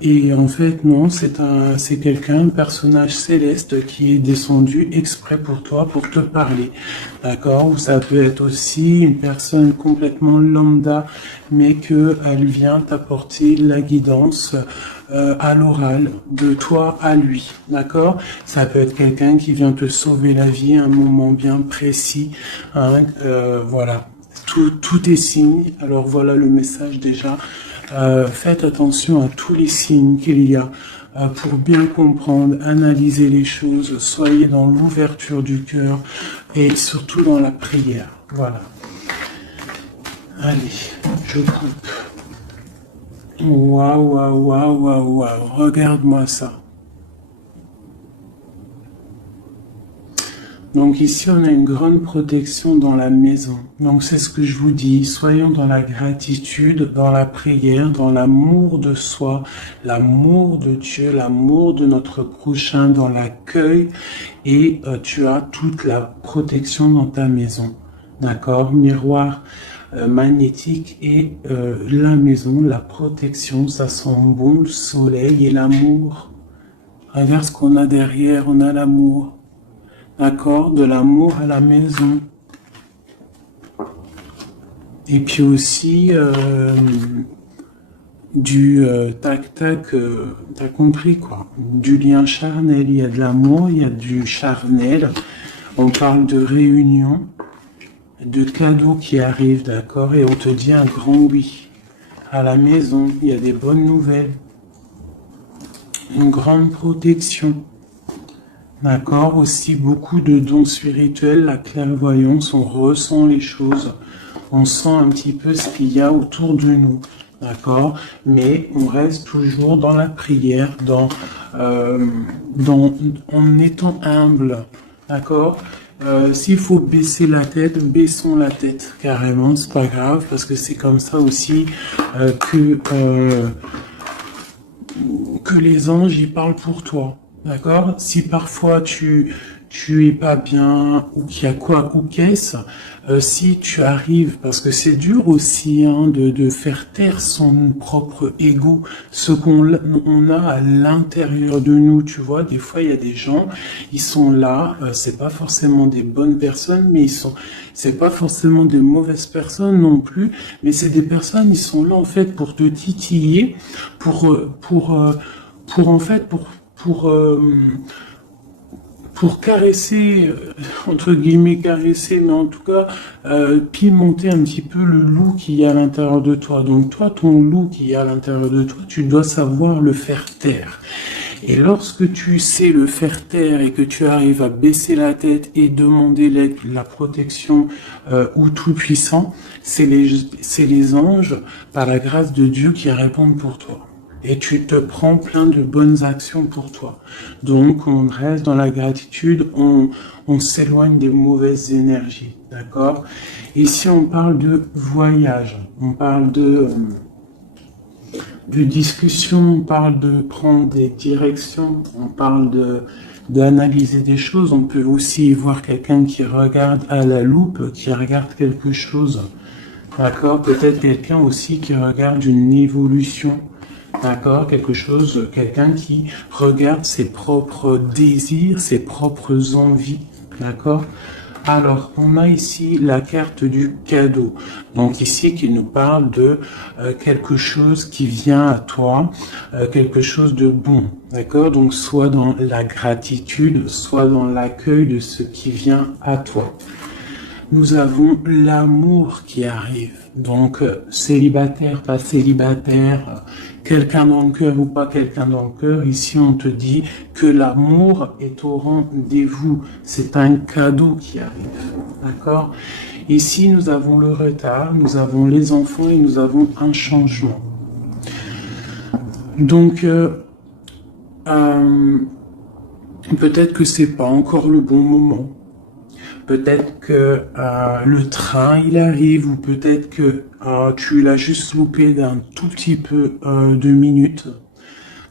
Et en fait, non, c'est quelqu'un, un personnage céleste qui est descendu exprès pour toi, pour te parler. D'accord? Ou ça peut être aussi une personne complètement lambda, mais que elle vient t'apporter la guidance à l'oral, de toi à lui. D'accord? Ça peut être quelqu'un qui vient te sauver la vie à un moment bien précis. Hein, voilà. Tout est signe. Alors voilà le message déjà. Faites attention à tous les signes qu'il y a pour bien comprendre, analyser les choses. Soyez dans l'ouverture du cœur et surtout dans la prière. Voilà. Allez, je coupe. Waouh, waouh, waouh, waouh, waouh. Regarde-moi ça. Donc ici, on a une grande protection dans la maison. Donc c'est ce que je vous dis, soyons dans la gratitude, dans la prière, dans l'amour de soi, l'amour de Dieu, l'amour de notre prochain, dans l'accueil, et tu as toute la protection dans ta maison. D'accord? Miroir magnétique et la maison, la protection, ça sent bon, le soleil et l'amour. Regarde ce qu'on a derrière, on a l'amour. D'accord, de l'amour à la maison. Et puis aussi du tac-tac, t'as compris quoi. Du lien charnel, il y a de l'amour, il y a du charnel. On parle de réunion, de cadeaux qui arrivent, d'accord, et on te dit un grand oui. À la maison, il y a des bonnes nouvelles. Une grande protection. D'accord, aussi beaucoup de dons spirituels, la clairvoyance, on ressent les choses, on sent un petit peu ce qu'il y a autour de nous, d'accord, mais on reste toujours dans la prière, en étant humble, d'accord. S'il faut baisser la tête, baissons la tête carrément, c'est pas grave, parce que c'est comme ça aussi que les anges y parlent pour toi. D'accord? Si parfois tu es pas bien ou qu'il y a quoi ou qu'est-ce, si tu arrives, parce que c'est dur aussi de faire taire son propre ego, ce on a à l'intérieur de nous, tu vois. Des fois, il y a des gens, ils sont là, c'est pas forcément des bonnes personnes, mais c'est pas forcément des mauvaises personnes non plus, mais c'est des personnes, ils sont là en fait pour te titiller, pour caresser, entre guillemets caresser, mais en tout cas pimenter un petit peu le loup qui y a à l'intérieur de toi. Donc toi, ton loup qui y a à l'intérieur de toi, tu dois savoir le faire taire. Et lorsque tu sais le faire taire et que tu arrives à baisser la tête et demander l'aide, la protection au Tout-Puissant, c'est les anges, par la grâce de Dieu, qui répondent pour toi. Et tu te prends plein de bonnes actions pour toi. Donc, on reste dans la gratitude, on s'éloigne des mauvaises énergies, d'accord? Ici, on parle de voyage, on parle de discussion, on parle de prendre des directions, on parle d'analyser des choses. On peut aussi voir quelqu'un qui regarde à la loupe, qui regarde quelque chose, d'accord? Peut-être quelqu'un aussi qui regarde une évolution. D'accord, quelqu'un qui regarde ses propres désirs, ses propres envies, d'accord. Alors, on a ici la carte du cadeau. Donc ici, qui nous parle de quelque chose qui vient à toi, quelque chose de bon, d'accord. Donc, soit dans la gratitude, soit dans l'accueil de ce qui vient à toi. Nous avons l'amour qui arrive. Donc, célibataire, pas célibataire, quelqu'un dans le cœur ou pas quelqu'un dans le cœur, ici on te dit que l'amour est au rendez-vous. C'est un cadeau qui arrive. D'accord? Ici, nous avons le retard, nous avons les enfants et nous avons un changement. Donc, peut-être que c'est pas encore le bon moment. Peut-être que le train il arrive, ou peut-être que tu l'as juste loupé d'un tout petit peu de minutes,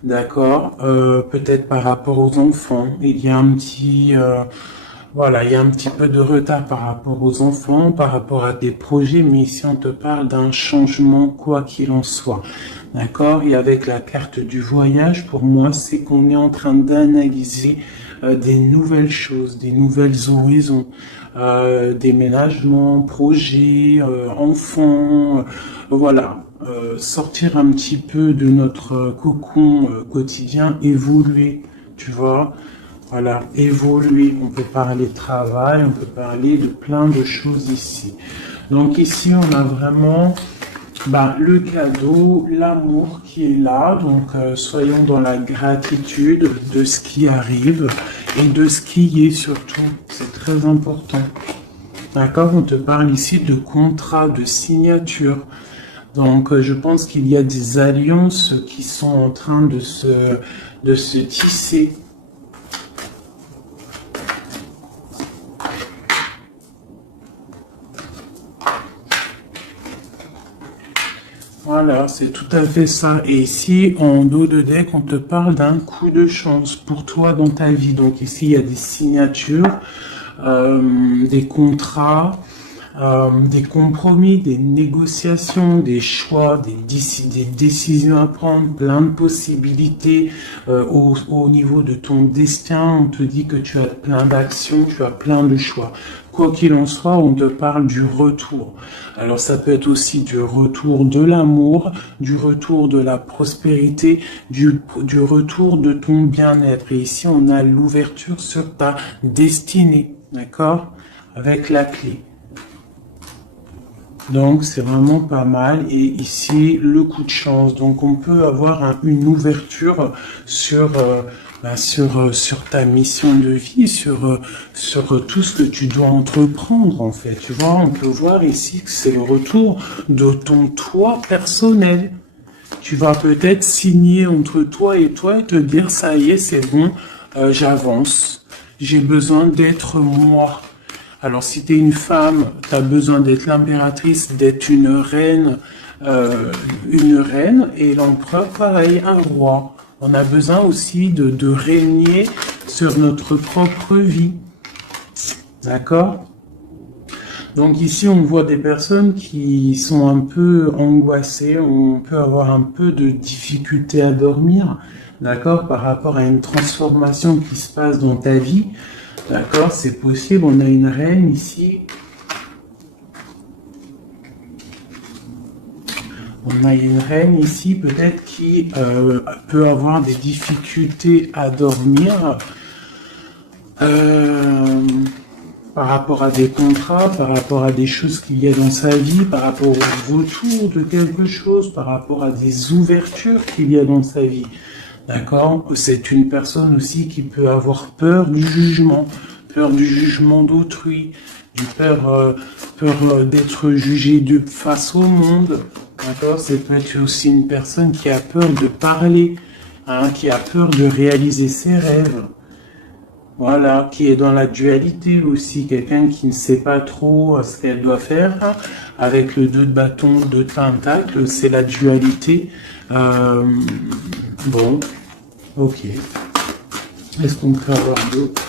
d'accord. Peut-être par rapport aux enfants, il y a un petit il y a un petit peu de retard par rapport aux enfants, par rapport à des projets, mais ici on te parle d'un changement quoi qu'il en soit, D'accord? Et avec la carte du voyage, pour moi, c'est qu'on est en train d'analyser des nouvelles choses, des nouvelles horizons, déménagement, projets, enfants, voilà. Sortir un petit peu de notre cocon quotidien, évoluer, tu vois? Voilà, évoluer. On peut parler de travail, on peut parler de plein de choses ici. Donc ici, on a vraiment le cadeau, l'amour qui est là. Donc soyons dans la gratitude de ce qui arrive et de ce qui est surtout. C'est très important. D'accord? On te parle ici de contrat, de signature. Donc je pense qu'il y a des alliances qui sont en train de se tisser. Voilà, c'est tout à fait ça. Et ici, en dos de deck, on te parle d'un coup de chance pour toi dans ta vie. Donc ici, il y a des signatures, des contrats, des compromis, des négociations, des choix, des décisions à prendre, plein de possibilités au niveau de ton destin. On te dit que tu as plein d'actions, tu as plein de choix. Quoi qu'il en soit, on te parle du retour. Alors ça peut être aussi du retour de l'amour, du retour de la prospérité, du retour de ton bien-être. Et ici, on a l'ouverture sur ta destinée, d'accord? Avec la clé. Donc c'est vraiment pas mal. Et ici, le coup de chance. Donc on peut avoir une ouverture sur sur ta mission de vie, sur tout ce que tu dois entreprendre en fait. Tu vois, on peut voir ici que c'est le retour de ton toi personnel. Tu vas peut-être signer entre toi et te dire ça y est, c'est bon, j'avance. J'ai besoin d'être moi. Alors si tu es une femme, tu as besoin d'être l'impératrice, d'être une reine, et l'empereur, pareil, un roi. On a besoin aussi de régner sur notre propre vie. D'accord? Donc ici, on voit des personnes qui sont un peu angoissées, on peut avoir un peu de difficulté à dormir, d'accord, par rapport à une transformation qui se passe dans ta vie. D'accord, c'est possible, on a une reine ici. On a une reine ici, peut-être qui peut avoir des difficultés à dormir par rapport à des contrats, par rapport à des choses qu'il y a dans sa vie, par rapport au retour de quelque chose, par rapport à des ouvertures qu'il y a dans sa vie. D'accord? C'est une personne aussi qui peut avoir peur du jugement d'autrui, peur d'être jugé face au monde. D'accord? C'est peut-être aussi une personne qui a peur de parler, hein, qui a peur de réaliser ses rêves. Voilà, qui est dans la dualité aussi, quelqu'un qui ne sait pas trop ce qu'elle doit faire. Avec le 2 de bâton, 2 de pentacle, c'est la dualité. Bon, ok. Est-ce qu'on peut avoir d'autres?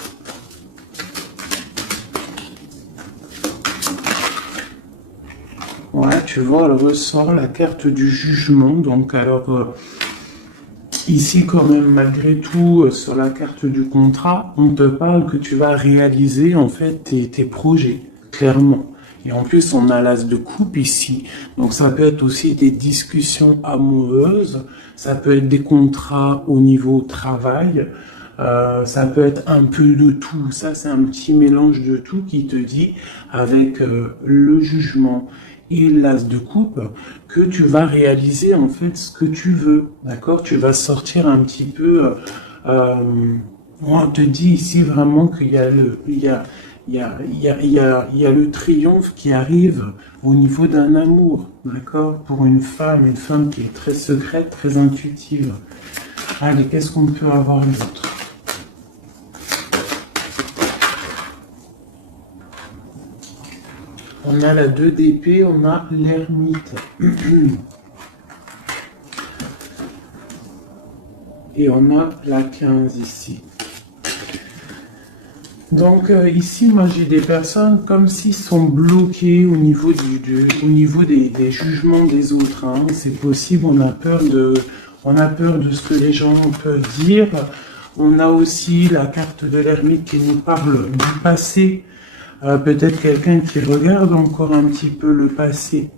Ouais, tu vois, elle ressort la carte du jugement. Donc, alors, ici, quand même, malgré tout, sur la carte du contrat, on te parle que tu vas réaliser, en fait, tes projets, clairement. Et en plus, on a l'as de coupe ici. Donc, ça peut être aussi des discussions amoureuses. Ça peut être des contrats au niveau travail. Ça peut être un peu de tout. Ça, c'est un petit mélange de tout qui te dit, avec le jugement et l'as de coupe, que tu vas réaliser en fait ce que tu veux. D'accord? Tu vas sortir un petit peu. On te dit ici vraiment qu'il y a il y a le triomphe qui arrive au niveau d'un amour, d'accord? Pour une femme qui est très secrète, très intuitive. Allez, qu'est-ce qu'on peut avoir d'autre? On a la 2 d'épée, on a l'ermite. Et on a la 15 ici. Donc ici, moi j'ai des personnes comme s'ils sont bloqués au niveau au niveau des jugements des autres. Hein. C'est possible, on a peur de ce que les gens peuvent dire. On a aussi la carte de l'ermite qui nous parle du passé. Peut-être quelqu'un qui regarde encore un petit peu le passé.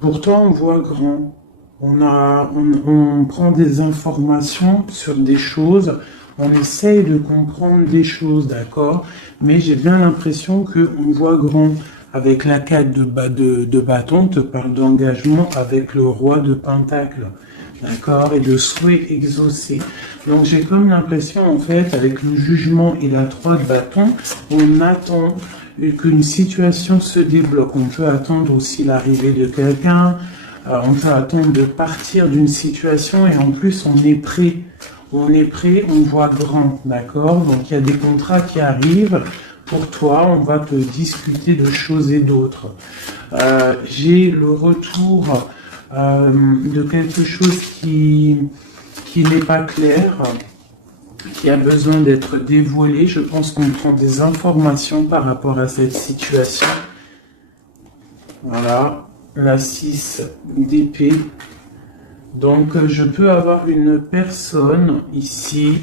Pourtant, on voit grand. On prend des informations sur des choses, on essaye de comprendre des choses, d'accord? Mais j'ai bien l'impression qu'on voit grand. Avec la 4 de bâton, on te parle d'engagement avec le roi de pentacle, d'accord? Et de souhait exaucé. Donc j'ai comme l'impression, en fait, avec le jugement et la 3 de bâton, on attend qu'une situation se débloque. On peut attendre aussi l'arrivée de quelqu'un, on peut attendre de partir d'une situation et en plus on est prêt. On est prêt, on voit grand, d'accord? Donc il y a des contrats qui arrivent pour toi, on va te discuter de choses et d'autres. J'ai le retour de quelque chose qui n'est pas clair, qui a besoin d'être dévoilé. Je pense qu'on prend des informations par rapport à cette situation. Voilà. La 6 d'épée. Donc, je peux avoir une personne ici.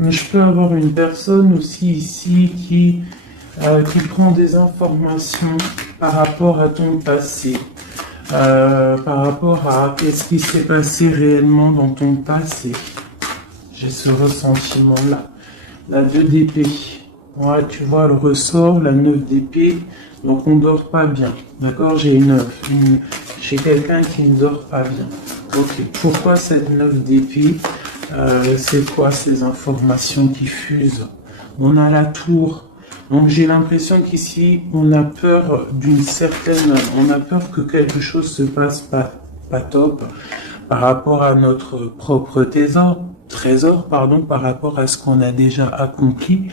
Je peux avoir une personne aussi ici qui prend des informations par rapport à ton passé. Par rapport à qu'est-ce qui s'est passé réellement dans ton passé. J'ai ce ressentiment-là. La 2 d'épée. Ouais, tu vois le ressort, la 9 d'épée, donc on dort pas bien. D'accord, j'ai quelqu'un qui ne dort pas bien. Ok, pourquoi cette 9 d'épée? C'est quoi ces informations qui fusent? On a la tour. Donc j'ai l'impression qu'ici, on a peur on a peur que quelque chose se passe pas top par rapport à notre propre trésor, par rapport à ce qu'on a déjà accompli.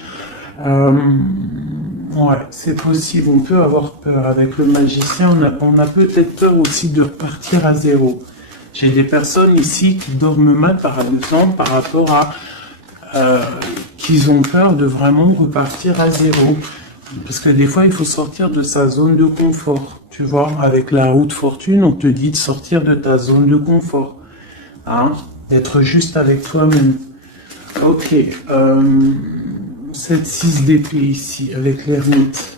Ouais, c'est possible, on peut avoir peur. Avec le magicien, on a peut-être peur aussi de repartir à zéro. J'ai des personnes ici qui dorment mal, par exemple, par rapport à qu'ils ont peur de vraiment repartir à zéro. Parce que des fois, il faut sortir de sa zone de confort. Tu vois, avec la roue de fortune, on te dit de sortir de ta zone de confort. Hein? D'être juste avec toi-même. Ok. Cette 6 d'épée ici, avec l'ermite.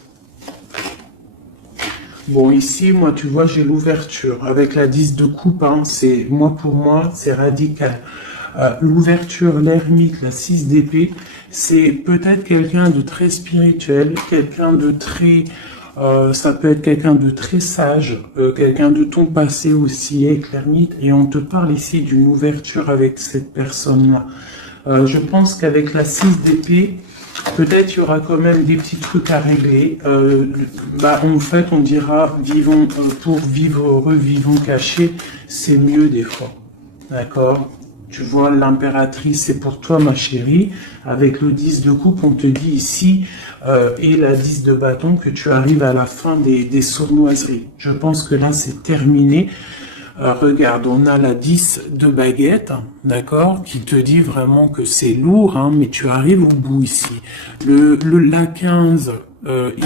Bon, ici, moi, tu vois, j'ai l'ouverture. Avec la 10 de coupe, hein, pour moi, c'est radical. L'ouverture, l'ermite, la 6 d'épée, c'est peut-être quelqu'un de très spirituel, quelqu'un de très... ça peut être quelqu'un de très sage, quelqu'un de ton passé aussi, avec l'ermite. Et on te parle ici d'une ouverture avec cette personne-là. Je pense qu'avec la 6 d'épée, peut-être il y aura quand même des petits trucs à régler. En fait, on dira vivons pour vivre heureux, vivons cachés, c'est mieux des fois. D'accord? Tu vois, l'impératrice, c'est pour toi, ma chérie. Avec le 10 de coupe, on te dit ici, et la 10 de bâton, que tu arrives à la fin des sournoiseries. Je pense que là, c'est terminé. Regarde, on a la 10 de baguette, d'accord, qui te dit vraiment que c'est lourd, hein, mais tu arrives au bout ici. La 15,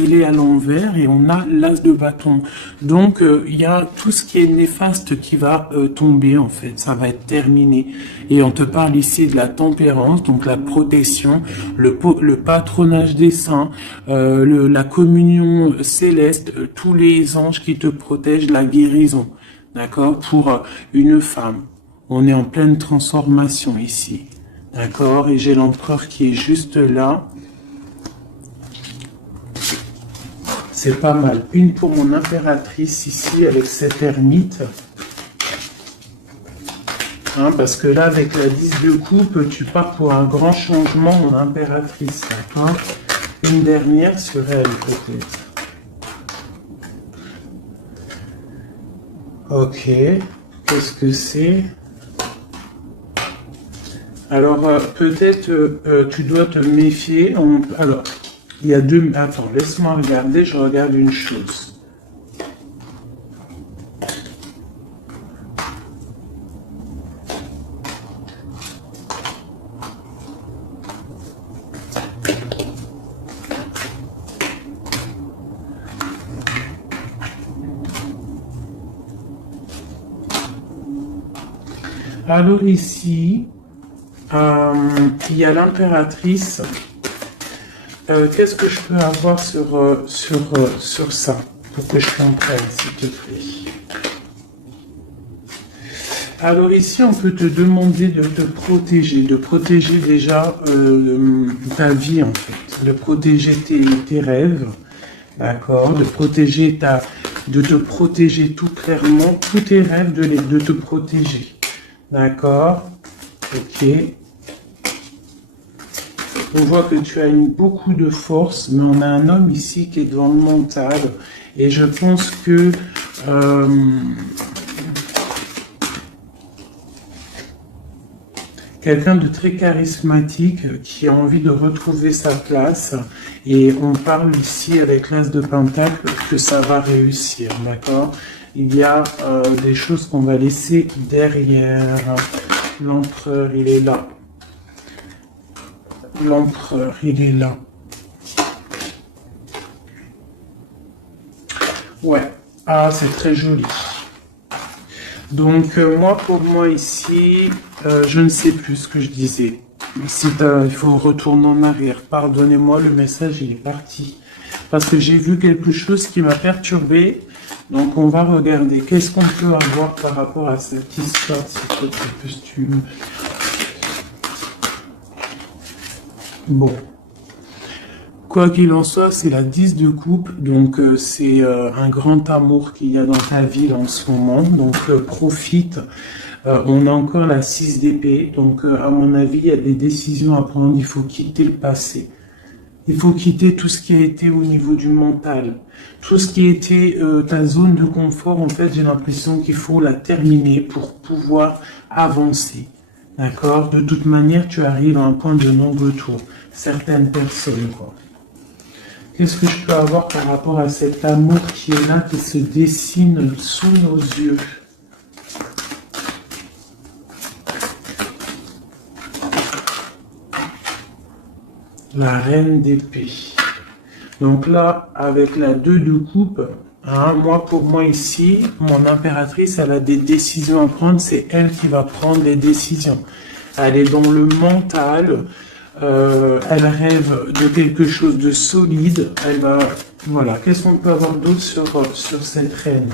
il est à l'envers et on a l'as de bâton. Donc, il y a tout ce qui est néfaste qui va tomber, en fait. Ça va être terminé. Et on te parle ici de la tempérance, donc la protection, le patronage des saints, la communion céleste, tous les anges qui te protègent, la guérison. D'accord? Pour une femme. On est en pleine transformation ici. D'accord? Et j'ai l'empereur qui est juste là. C'est pas mal. Une pour mon impératrice ici avec cette ermite. Hein, parce que là, avec la 10 de coupe, tu pars pour un grand changement, mon impératrice. D'accord? Une dernière sur elle, peut-être. Ok, qu'est-ce que c'est? Alors, peut-être tu dois te méfier. Alors, il y a deux... Attends, laisse-moi regarder, je regarde une chose. Alors ici, il y a l'impératrice. Qu'est-ce que je peux avoir sur ça, pour que je comprenne, s'il te plaît? Alors ici, on peut te demander de te de protéger déjà ta vie en fait, de protéger tes rêves, d'accord, de te protéger tout clairement, tous tes rêves, de te protéger, d'accord, ok. On voit que tu as beaucoup de force, mais on a un homme ici qui est dans le mental. Et je pense que quelqu'un de très charismatique qui a envie de retrouver sa place. Et on parle ici avec l'As de Pentacle que ça va réussir, d'accord? Il y a des choses qu'on va laisser derrière. L'empereur, il est là. L'empereur, il est là. Ouais. Ah, c'est très joli. Donc, pour moi ici, je ne sais plus ce que je disais. Si il faut retourner en arrière. Pardonnez-moi, le message, il est parti. Parce que j'ai vu quelque chose qui m'a perturbé. Donc, on va regarder. Qu'est-ce qu'on peut avoir par rapport à cette histoire, si tu veux. Bon, quoi qu'il en soit, c'est la 10 de coupe, donc c'est un grand amour qu'il y a dans ta vie en ce moment, donc profite. On a encore la 6 d'épée, donc à mon avis, il y a des décisions à prendre, il faut quitter le passé. Il faut quitter tout ce qui a été au niveau du mental. Tout ce qui a été ta zone de confort, en fait, j'ai l'impression qu'il faut la terminer pour pouvoir avancer. D'accord? De toute manière, tu arrives à un point de non-retour. Certaines personnes, quoi. Qu'est-ce que je peux avoir par rapport à cet amour qui est là, qui se dessine sous nos yeux? La reine d'épée. Donc là, avec la 2 de coupe, hein, pour moi ici, mon impératrice, elle a des décisions à prendre. C'est elle qui va prendre les décisions. Elle est dans le mental. Elle rêve de quelque chose de solide. Elle va... Voilà. Qu'est-ce qu'on peut avoir d'autre sur cette reine?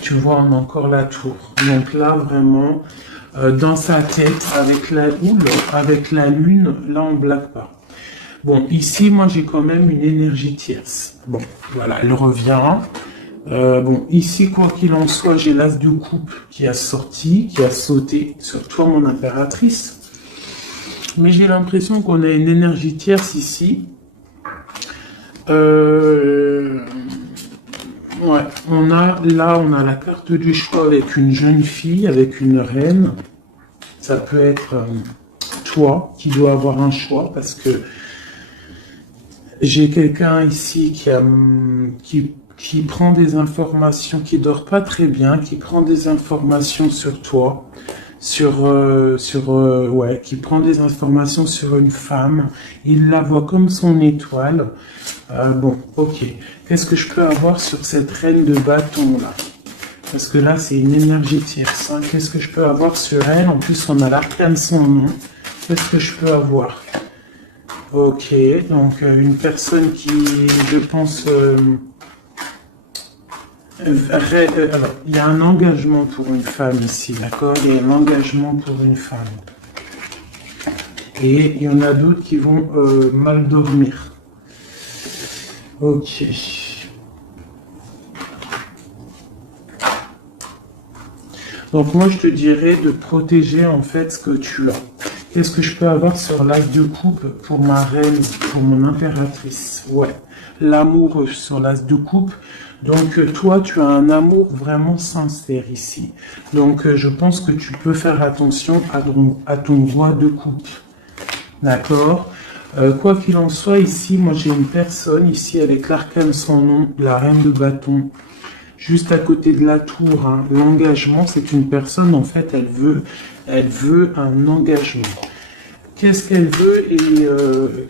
Tu vois, on a encore la tour. Donc là, vraiment, dans sa tête, avec la lune, là, on ne blague pas. Bon, ici, moi, j'ai quand même une énergie tierce. Bon, voilà, elle revient. Bon, ici, quoi qu'il en soit, j'ai l'As de coupe qui a sauté sur toi, mon impératrice. Mais j'ai l'impression qu'on a une énergie tierce ici. Ouais, on a la carte du choix avec une jeune fille, avec une reine. Ça peut être toi qui dois avoir un choix parce que j'ai quelqu'un ici qui prend des informations, qui dort pas très bien, qui prend des informations sur toi, qui prend des informations sur une femme. Il la voit comme son étoile. Bon, ok. Qu'est-ce que je peux avoir sur cette reine de bâton là? Parce que là, c'est une énergie tierce. Hein. Qu'est-ce que je peux avoir sur elle? En plus, on a l'arcane son nom. Qu'est-ce que je peux avoir? Ok, donc une personne qui, je pense... alors, il y a un engagement pour une femme ici, d'accord? Il y a un engagement pour une femme. Et il y en a d'autres qui vont mal dormir. Ok. Donc moi, je te dirais de protéger en fait ce que tu as. Qu'est-ce que je peux avoir sur l'As de coupe pour ma reine, pour mon impératrice? Ouais, l'amour sur l'As de coupe. Donc toi, tu as un amour vraiment sincère ici. Donc je pense que tu peux faire attention à ton roi de coupe. D'accord? Quoi qu'il en soit, ici, moi j'ai une personne ici avec l'arcane sans nom, la reine de bâton. Juste à côté de la tour, hein. L'engagement, c'est une personne, en fait, elle veut un engagement. Qu'est-ce qu'elle veut et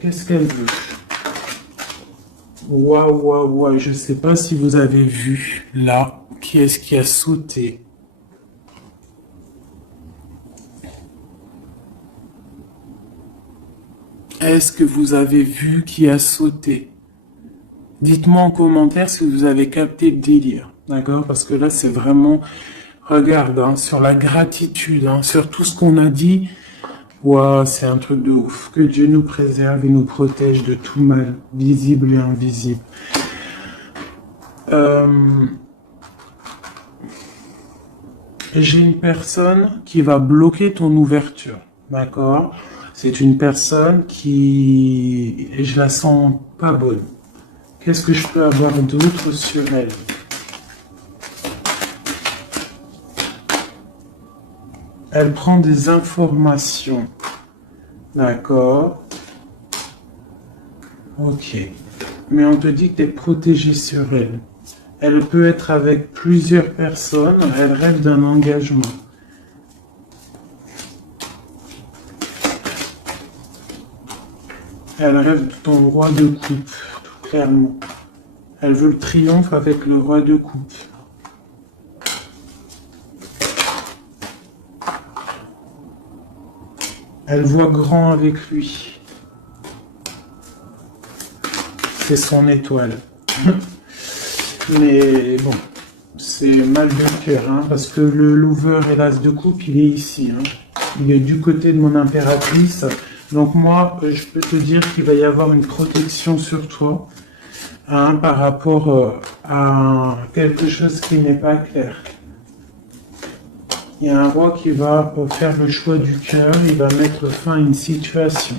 qu'est-ce qu'elle veut? Waouh, je ne sais pas si vous avez vu, là, qui est-ce qui a sauté? Est-ce que vous avez vu qui a sauté? Dites-moi en commentaire si vous avez capté le délire, d'accord? Parce que là, c'est vraiment, regarde, hein, sur la gratitude, hein, sur tout ce qu'on a dit. Waouh, c'est un truc de ouf. Que Dieu nous préserve et nous protège de tout mal, visible et invisible. J'ai une personne qui va bloquer ton ouverture, d'accord? C'est une personne qui... Et je la sens pas bonne. Qu'est-ce que je peux avoir d'autre sur elle? Elle prend des informations. D'accord. Ok. Mais on te dit que tu es protégé sur elle. Elle peut être avec plusieurs personnes. Elle rêve d'un engagement. Elle rêve de ton roi de coupe, tout clairement. Elle veut le triomphe avec le roi de coupe. Elle voit grand avec lui. C'est son étoile. Mais bon, c'est mal de cœur, hein, parce que le lover et l'as de coupe, il est ici. Hein. Il est du côté de mon impératrice. Donc moi, je peux te dire qu'il va y avoir une protection sur toi, hein, par rapport à quelque chose qui n'est pas clair. Il y a un roi qui va faire le choix du cœur, il va mettre fin à une situation.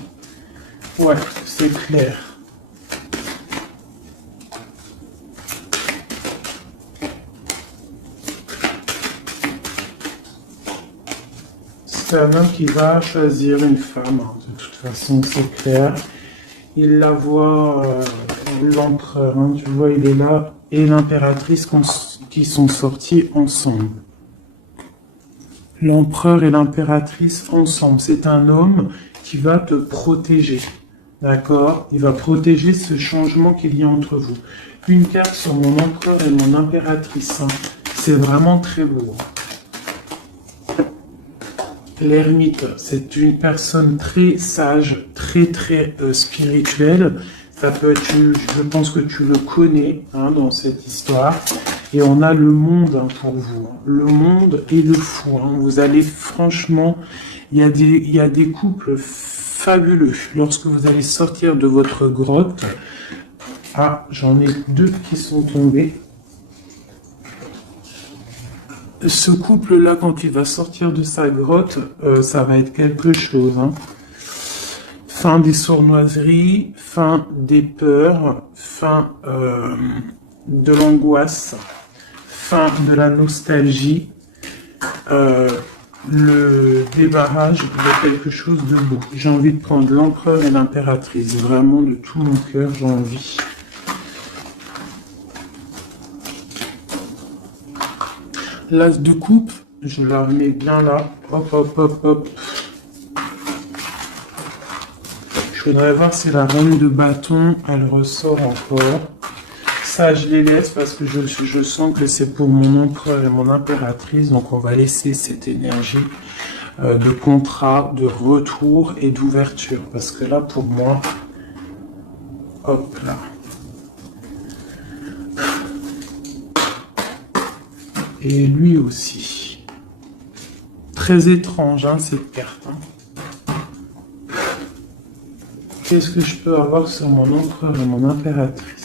Ouais, c'est clair. C'est un homme qui va choisir une femme, hein. De toute façon c'est clair. Il la voit, l'empereur, hein, tu vois, il est là, et l'impératrice qui sont sortis ensemble. L'empereur et l'impératrice ensemble. C'est un homme qui va te protéger. D'accord? Il va protéger ce changement qu'il y a entre vous. Une carte sur mon empereur et mon impératrice. Hein. C'est vraiment très beau. L'ermite, c'est une personne très sage, très spirituelle. Ça peut être, je pense que tu le connais, hein, dans cette histoire. Et on a le monde, hein, pour vous. Le monde et le fou. Hein. Vous allez franchement, il y a des couples fabuleux. Lorsque vous allez sortir de votre grotte, ah, j'en ai 2 qui sont tombés. Ce couple-là, quand il va sortir de sa grotte, ça va être quelque chose. Hein. Fin des sournoiseries, fin des peurs, fin de l'angoisse, fin de la nostalgie, le débarrage de quelque chose de beau. J'ai envie de prendre l'empereur et l'impératrice. Vraiment, de tout mon cœur, j'ai envie. L'as de coupe, je la remets bien là. Hop, hop, hop, hop. Je voudrais voir si la reine de bâton, elle ressort encore. Ça, je les laisse parce que je sens que c'est pour mon empereur et mon impératrice. Donc, on va laisser cette énergie de contrat, de retour et d'ouverture. Parce que là, pour moi, hop là. Et lui aussi. Très étrange, hein, cette carte. Hein. Qu'est-ce que je peux avoir sur mon empereur et mon impératrice?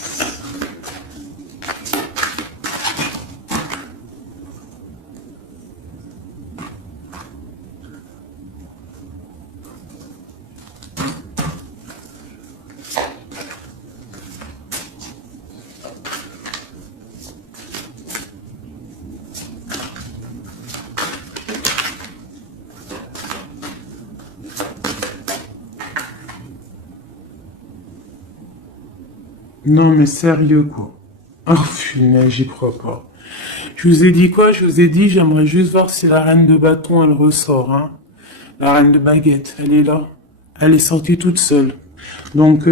Non mais sérieux quoi. Oh punaise, j'y crois pas. Je vous ai dit quoi? Je vous ai dit, j'aimerais juste voir si la reine de bâton elle ressort. Hein. La reine de baguette, elle est là. Elle est sortie toute seule. Donc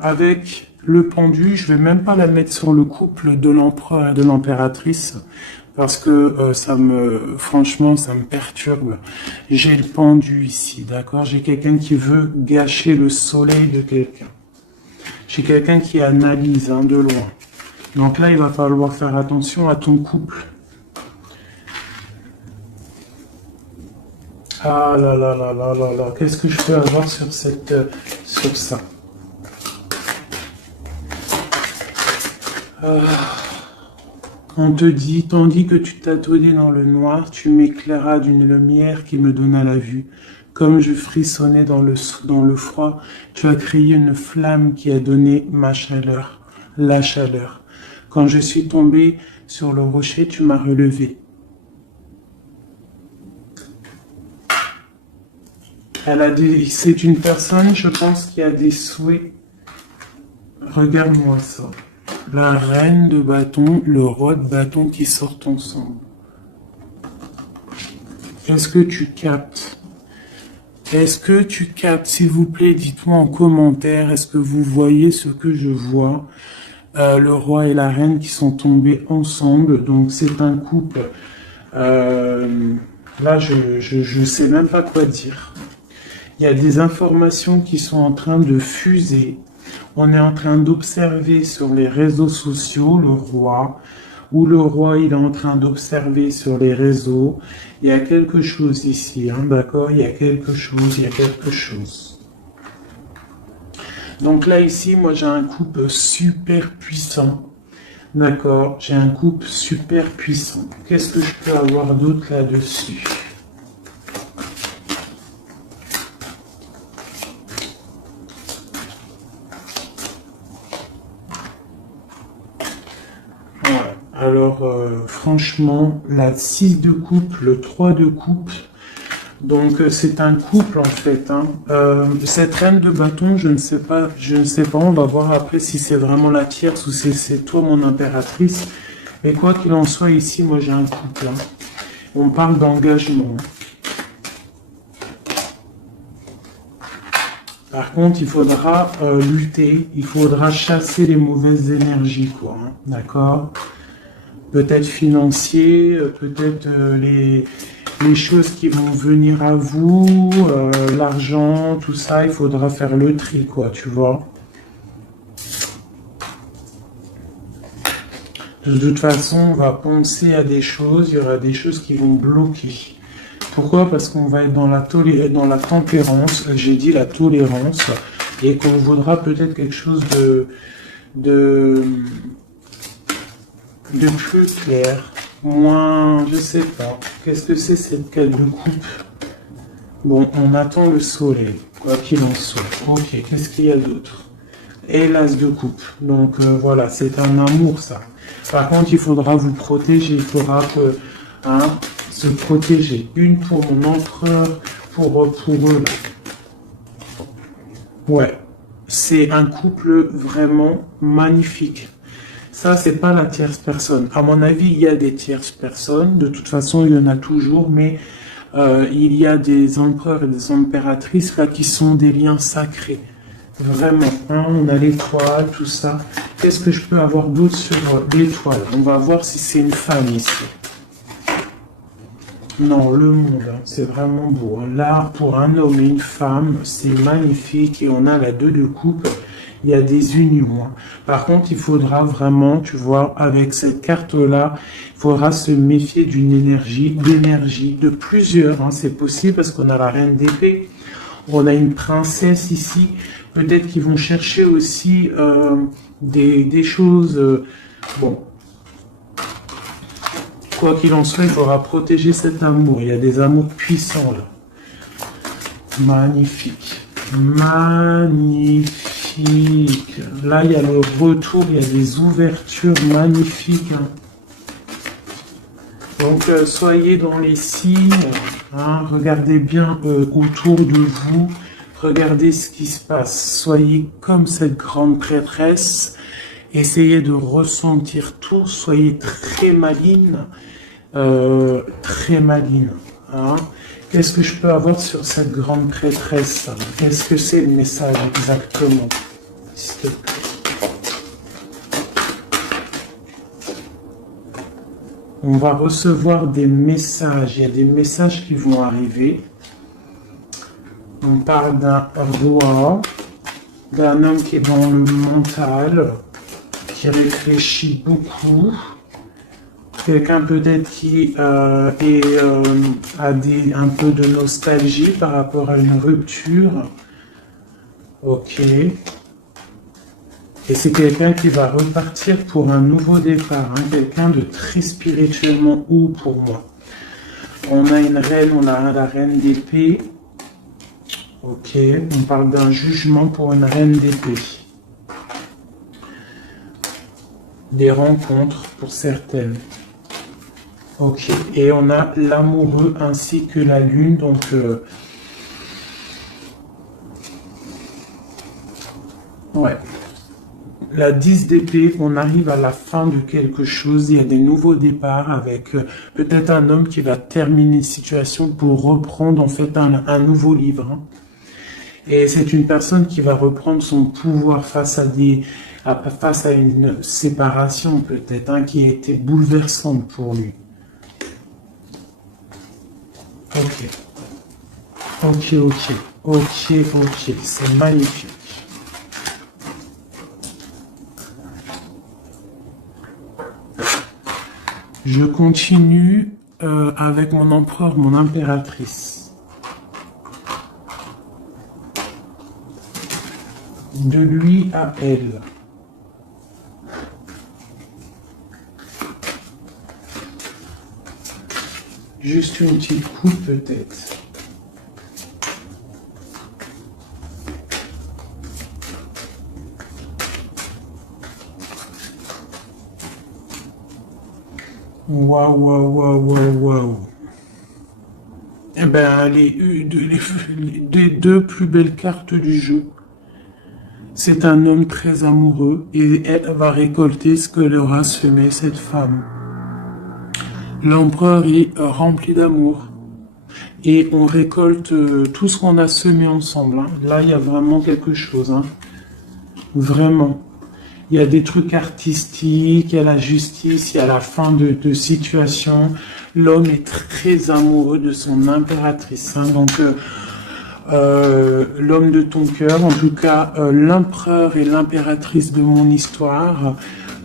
avec le pendu, je vais même pas la mettre sur le couple de l'empereur et de l'impératrice. Parce que franchement, ça me perturbe. J'ai le pendu ici, d'accord? J'ai quelqu'un qui veut gâcher le soleil de quelqu'un. J'ai quelqu'un qui analyse de loin. Donc là, il va falloir faire attention à ton couple. Ah là là là là là là, qu'est-ce que je peux avoir sur sur ça? On te dit, tandis que tu tâtonnais dans le noir, tu m'éclairas d'une lumière qui me donna la vue. Comme je frissonnais dans le froid, tu as créé une flamme qui a donné ma chaleur, la chaleur. Quand je suis tombé sur le rocher, tu m'as relevé. C'est une personne, je pense, qui a des souhaits. Regarde-moi ça. La reine de bâton, le roi de bâton qui sortent ensemble. Est-ce que tu captes? Est-ce que tu captes? S'il vous plaît, dites-moi en commentaire, est-ce que vous voyez ce que je vois? Le roi et la reine qui sont tombés ensemble, donc c'est un couple. Là, je sais même pas quoi dire. Il y a des informations qui sont en train de fuser. On est en train d'observer sur les réseaux sociaux le roi, ou le roi il est en train d'observer sur les réseaux. Il y a quelque chose ici, d'accord? Il y a quelque chose. Donc là ici, moi j'ai un couple super puissant. D'accord? J'ai un couple super puissant. Qu'est-ce que je peux avoir d'autre là-dessus? Alors, franchement, la 6 de coupe, le 3 de coupe, donc c'est un couple en fait. Cette reine de bâton, je ne sais pas, on va voir après si c'est vraiment la tierce ou si c'est toi mon impératrice. Et quoi qu'il en soit, ici, moi j'ai un couple. On parle d'engagement. Par contre, il faudra lutter, il faudra chasser les mauvaises énergies, quoi. D'accord? Peut-être financier, peut-être les choses qui vont venir à vous, l'argent, tout ça, il faudra faire le tri, quoi, tu vois. De toute façon, on va penser à des choses, il y aura des choses qui vont bloquer. Pourquoi? Parce qu'on va être dans la tempérance, j'ai dit la tolérance, et qu'on voudra peut-être quelque chose de plus clair, moins, je sais pas. Qu'est-ce que c'est cette quête de coupe? Bon, on attend le soleil, quoi qu'il en soit. Ok, qu'est-ce qu'il y a d'autre? Et l'as de coupe. Donc voilà, c'est un amour ça. Par contre, il faudra vous protéger, il faudra se protéger. Une pour mon empereur, pour eux là. Ouais, c'est un couple vraiment magnifique. Ça, c'est pas la tierce personne. À mon avis, il y a des tierces personnes. De toute façon, il y en a toujours, mais il y a des empereurs et des impératrices là qui sont des liens sacrés. Vraiment. On a l'étoile, tout ça. Qu'est-ce que je peux avoir d'autre sur l'étoile? On va voir si c'est une femme ici. Non, le monde, c'est vraiment beau. Là, pour un homme et une femme, c'est magnifique. Et on a la 2 de coupe. Il y a des unions. Par contre, il faudra vraiment, tu vois, avec cette carte-là, il faudra se méfier d'énergie, de plusieurs. C'est possible parce qu'on a la reine d'épée, on a une princesse ici. Peut-être qu'ils vont chercher aussi des choses. Bon, quoi qu'il en soit, il faudra protéger cet amour. Il y a des amours puissants là. Magnifique. Magnifique. Là, il y a le retour, il y a des ouvertures magnifiques. Donc, soyez dans les signes. Regardez bien autour de vous. Regardez ce qui se passe. Soyez comme cette grande prêtresse. Essayez de ressentir tout. Soyez très maligne. Très maligne. Qu'est-ce que je peux avoir sur cette grande prêtresse? Qu'est-ce que c'est le message exactement? S'il te plaît. On va recevoir des messages. Il y a des messages qui vont arriver. On parle d'un roi, d'un homme qui est dans le mental, qui réfléchit beaucoup. Quelqu'un peut-être qui a un peu de nostalgie par rapport à une rupture. Ok. Et c'est quelqu'un qui va repartir pour un nouveau départ. Hein. Quelqu'un de très spirituellement haut pour moi. On a une reine, on a la reine d'épée. Ok. On parle d'un jugement pour une reine d'épée. Des rencontres pour certaines. Ok, et on a l'amoureux ainsi que la lune, donc ouais. La 10 d'épée, on arrive à la fin de quelque chose, il y a des nouveaux départs avec peut-être un homme qui va terminer une situation pour reprendre en fait un nouveau livre. Hein. Et c'est une personne qui va reprendre son pouvoir face à une séparation peut-être, hein, qui a été bouleversante pour lui. Ok, c'est magnifique. Je continue avec mon empereur, mon impératrice. De lui à elle. Juste une petite coupe peut-être. Waouh. Eh ben, les deux plus belles cartes du jeu. C'est un homme très amoureux et elle va récolter ce que leur a semé cette femme. L'empereur est rempli d'amour et on récolte tout ce qu'on a semé ensemble. Hein. Là, il y a vraiment quelque chose. Hein. Vraiment. Il y a des trucs artistiques, il y a la justice, il y a la fin de situation. L'homme est très amoureux de son impératrice. Hein. Donc, l'homme de ton cœur, en tout cas, l'empereur et l'impératrice de mon histoire.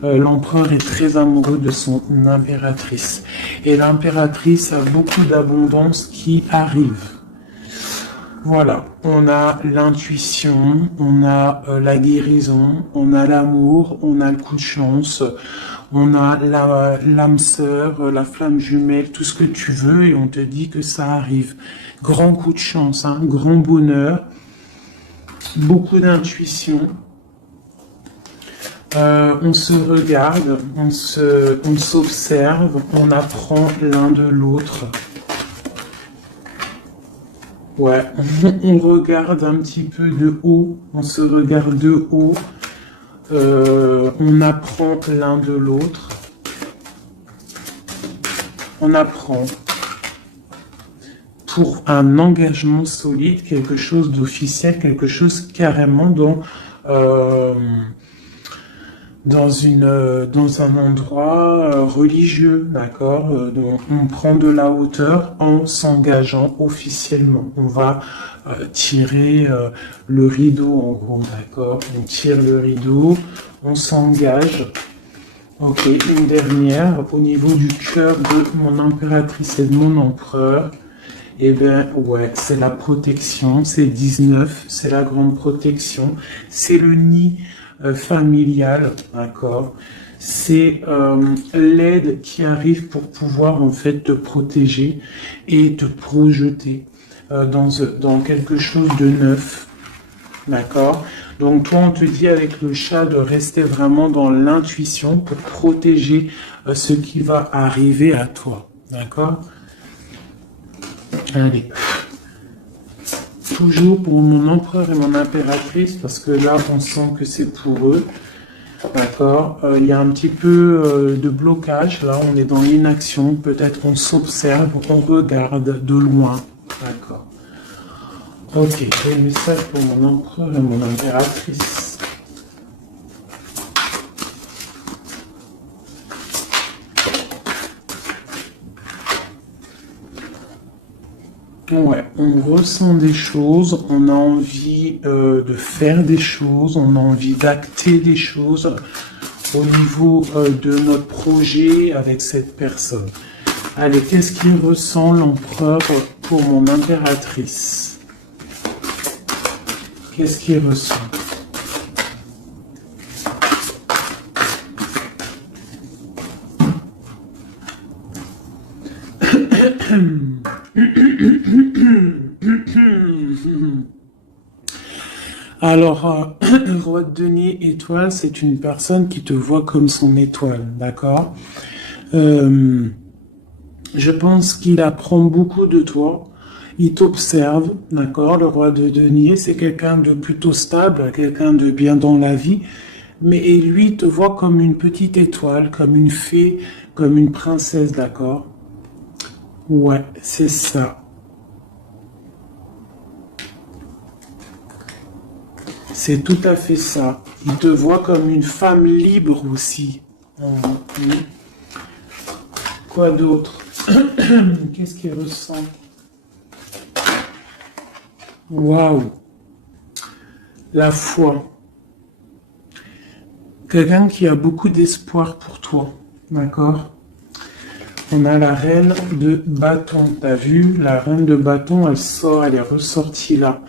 L'empereur est très amoureux de son impératrice. Et l'impératrice a beaucoup d'abondance qui arrive. Voilà, on a l'intuition, on a la guérison, on a l'amour, on a le coup de chance, on a l'âme sœur, la flamme jumelle, tout ce que tu veux et on te dit que ça arrive. Grand coup de chance, hein, grand bonheur, beaucoup d'intuition. On se regarde, on s'observe, on apprend l'un de l'autre. Ouais, on regarde un petit peu de haut, on se regarde de haut, on apprend l'un de l'autre, on apprend pour un engagement solide, quelque chose d'officiel, quelque chose carrément dans un endroit religieux, d'accord, on prend de la hauteur en s'engageant officiellement. On va tirer le rideau en gros, d'accord. On tire le rideau, on s'engage. Ok, une dernière au niveau du cœur de mon impératrice et de mon empereur. Eh bien, ouais, c'est la protection, c'est 19, c'est la grande protection, c'est le nid familial, d'accord. C'est l'aide qui arrive pour pouvoir en fait te protéger et te projeter dans quelque chose de neuf, d'accord. Donc toi, on te dit avec le chat de rester vraiment dans l'intuition pour protéger ce qui va arriver à toi, d'accord. Allez. Toujours pour mon empereur et mon impératrice, parce que là, on sent que c'est pour eux. D'accord. Il y a un petit peu de blocage. Là, on est dans l'inaction. Peut-être on s'observe, on regarde de loin. D'accord. Ok. J'ai un message pour mon empereur et mon impératrice. Ouais, on ressent des choses, on a envie de faire des choses, on a envie d'acter des choses au niveau de notre projet avec cette personne. Allez, qu'est-ce qu'il ressent l'empereur pour mon impératrice? Qu'est-ce qu'il ressent? Alors, roi de denier étoile, c'est une personne qui te voit comme son étoile, d'accord? Euh, je pense qu'il apprend beaucoup de toi. Il t'observe, d'accord? Le roi de denier, c'est quelqu'un de plutôt stable, quelqu'un de bien dans la vie. Mais et lui te voit comme une petite étoile, comme une fée, comme une princesse, d'accord? Ouais, c'est ça. C'est tout à fait ça. Il te voit comme une femme libre aussi. Mhm. Quoi d'autre? Qu'est-ce qu'il ressent? Waouh! La foi. Quelqu'un qui a beaucoup d'espoir pour toi. D'accord? On a la reine de bâton. T'as vu? La reine de bâton, elle sort, elle est ressortie là.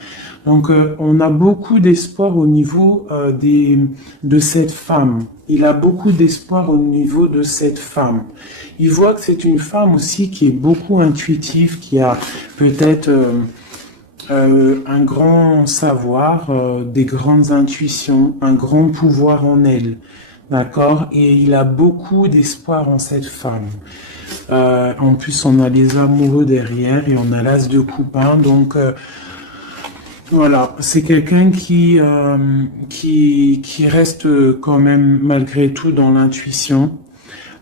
Donc, on a beaucoup d'espoir au niveau de cette femme. Il a beaucoup d'espoir au niveau de cette femme. Il voit que c'est une femme aussi qui est beaucoup intuitive, qui a peut-être un grand savoir, des grandes intuitions, un grand pouvoir en elle. D'accord? Et il a beaucoup d'espoir en cette femme. En plus, on a les amoureux derrière et on a l'as de coupin. Donc, voilà, c'est quelqu'un qui reste quand même malgré tout dans l'intuition,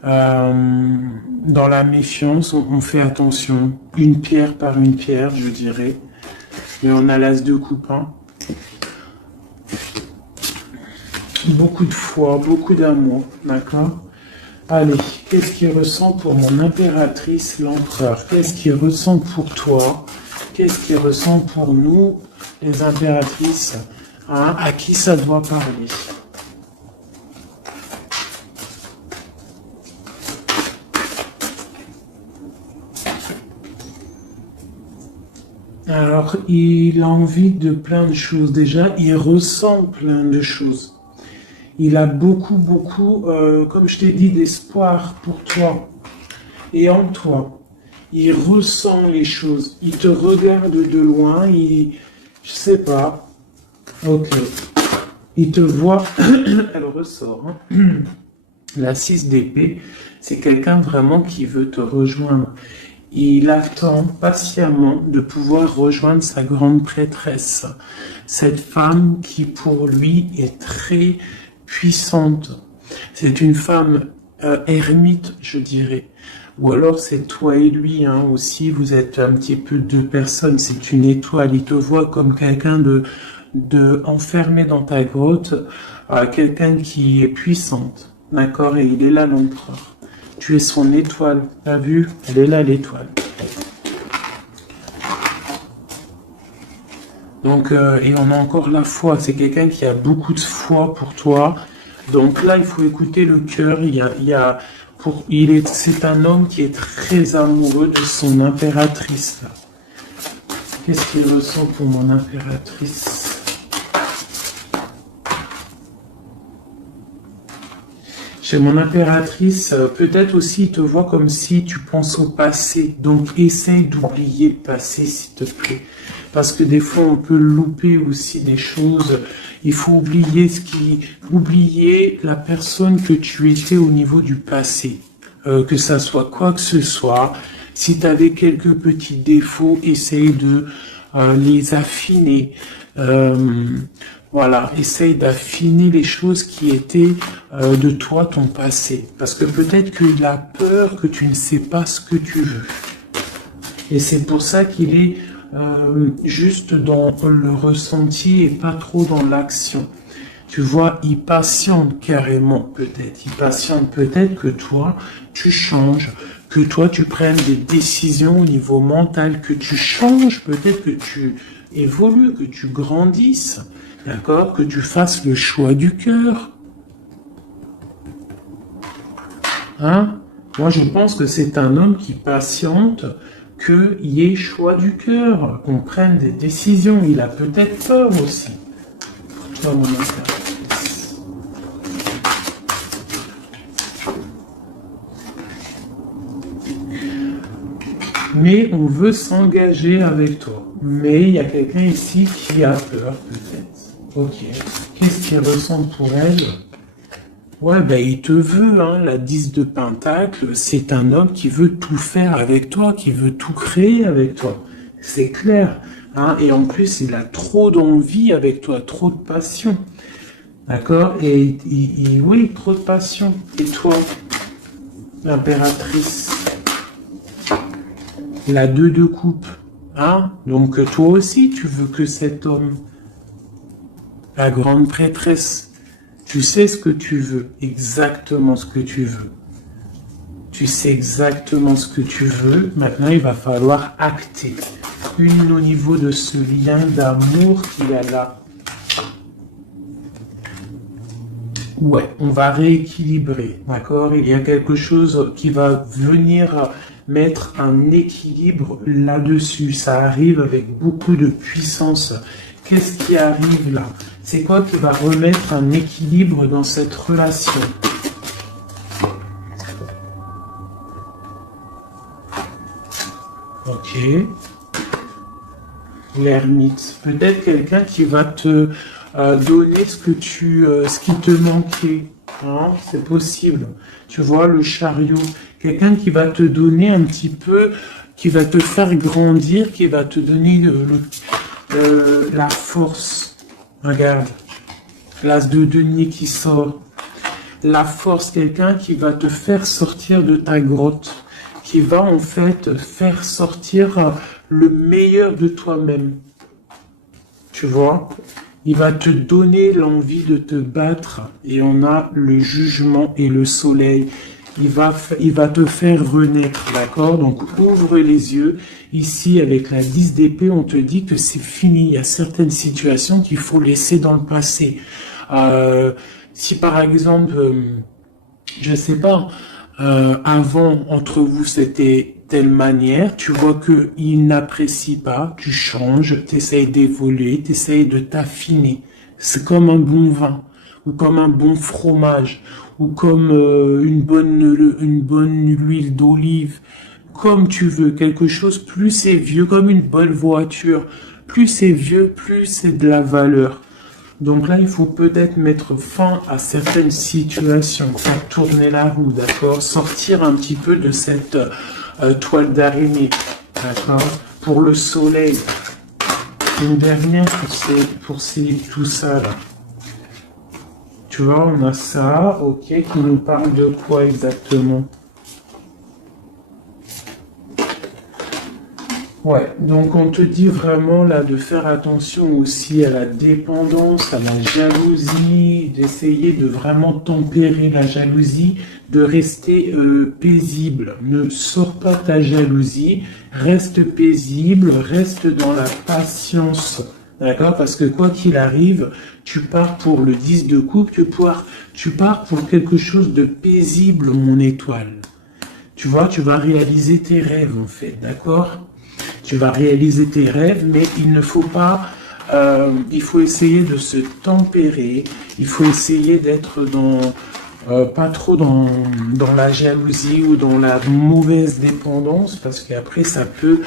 dans la méfiance. On fait attention, une pierre par une pierre, je dirais. Mais on a l'as de coupin. Beaucoup de foi, beaucoup d'amour, d'accord? Allez, qu'est-ce qu'il ressent pour mon impératrice, l'empereur? Qu'est-ce qu'il ressent pour toi? Qu'est-ce qu'il ressent pour nous, les impératrices? Hein? À qui ça doit parler? Alors, il a envie de plein de choses. Déjà, il ressent plein de choses. Il a beaucoup, comme je t'ai dit, d'espoir pour toi et en toi. Il ressent les choses. Il te regarde de loin. Je sais pas. Ok. Il te voit. Elle ressort. Hein. La 6 d'épée, c'est quelqu'un vraiment qui veut te rejoindre. Il attend patiemment de pouvoir rejoindre sa grande prêtresse. Cette femme qui pour lui est très puissante. C'est une femme ermite, je dirais. Ou alors c'est toi et lui hein, aussi, vous êtes un petit peu deux personnes, c'est une étoile. Il te voit comme quelqu'un de enfermé dans ta grotte, quelqu'un qui est puissante. D'accord? Et il est là l'empereur. Tu es son étoile. T'as vu? Elle est là l'étoile. Donc, et on a encore la foi. C'est quelqu'un qui a beaucoup de foi pour toi. Donc là, il faut écouter le cœur. C'est un homme qui est très amoureux de son impératrice. Qu'est-ce qu'il ressent pour mon impératrice? Chez mon impératrice, peut-être aussi il te voit comme si tu penses au passé. Donc essaye d'oublier le passé, s'il te plaît. Parce que des fois on peut louper aussi des choses. Il faut oublier la personne que tu étais au niveau du passé. Que ça soit quoi que ce soit. Si tu avais quelques petits défauts, essaye de les affiner. Voilà, essaye d'affiner les choses qui étaient de toi, ton passé. Parce que peut-être qu'il a peur que tu ne sais pas ce que tu veux. Et c'est pour ça qu'il est juste dans le ressenti et pas trop dans l'action. Tu vois, il patiente carrément peut-être. Il patiente peut-être que toi, tu changes, que toi tu prennes des décisions au niveau mental, que tu changes, peut-être que tu évolues, que tu grandisses, d'accord, que tu fasses le choix du cœur. Hein? Moi, je pense que c'est un homme qui patiente, qu'il y ait choix du cœur, qu'on prenne des décisions. Il a peut-être peur aussi. Toi, mon impératrice. Mais on veut s'engager avec toi. Mais il y a quelqu'un ici qui a peur, peut-être. Ok. Qu'est-ce qu'il ressent pour elle? Ouais, ben il te veut, hein, la 10 de Pentacle, c'est un homme qui veut tout faire avec toi, qui veut tout créer avec toi. C'est clair, hein, et en plus, il a trop d'envie avec toi, trop de passion. D'accord? Et oui, trop de passion. Et toi, l'impératrice, la 2 de coupe, hein? Donc toi aussi, tu veux que cet homme, la grande prêtresse, tu sais ce que tu veux, exactement ce que tu veux. Tu sais exactement ce que tu veux. Maintenant, il va falloir acter. Une au niveau de ce lien d'amour qu'il y a là. Ouais, on va rééquilibrer, d'accord? Il y a quelque chose qui va venir mettre un équilibre là-dessus. Ça arrive avec beaucoup de puissance. Qu'est-ce qui arrive là? C'est quoi qui va remettre un équilibre dans cette relation? Ok. L'ermite. Peut-être quelqu'un qui va te donner ce qui te manquait. Hein? C'est possible. Tu vois, le chariot. Quelqu'un qui va te donner un petit peu, qui va te faire grandir, qui va te donner la force. Regarde, l'as de denier qui sort. La force, quelqu'un qui va te faire sortir de ta grotte, qui va en fait faire sortir le meilleur de toi-même. Tu vois? Il va te donner l'envie de te battre et on a le jugement et le soleil. Il va te faire renaître, d'accord? Donc ouvre les yeux. Ici, avec la 10 d'épée, on te dit que c'est fini. Il y a certaines situations qu'il faut laisser dans le passé. Si par exemple, je sais pas, avant, entre vous, c'était telle manière, tu vois que il n'apprécie pas, tu changes, tu essayes d'évoluer, tu essayes de t'affiner. C'est comme un bon vin, ou comme un bon fromage, ou comme une bonne huile d'olive, comme tu veux, quelque chose, plus c'est vieux, comme une bonne voiture, plus c'est vieux, plus c'est de la valeur. Donc là, il faut peut-être mettre fin à certaines situations, faire tourner la roue, d'accord? Sortir un petit peu de cette toile d'araignée, d'accord? Pour le soleil. Une dernière pour tout ça, là. Tu vois, on a ça, ok, qui nous parle de quoi exactement? Ouais, donc on te dit vraiment là de faire attention aussi à la dépendance, à la jalousie, d'essayer de vraiment tempérer la jalousie, de rester paisible. Ne sors pas ta jalousie, reste paisible, reste dans la patience. D'accord? Parce que quoi qu'il arrive, tu pars pour le 10 de coupe, tu pars pour quelque chose de paisible, mon étoile. Tu vois, tu vas réaliser tes rêves en fait, d'accord? Tu vas réaliser tes rêves, mais il ne faut pas, il faut essayer de se tempérer, il faut essayer d'être pas trop dans la jalousie ou dans la mauvaise dépendance, parce qu'après ça peut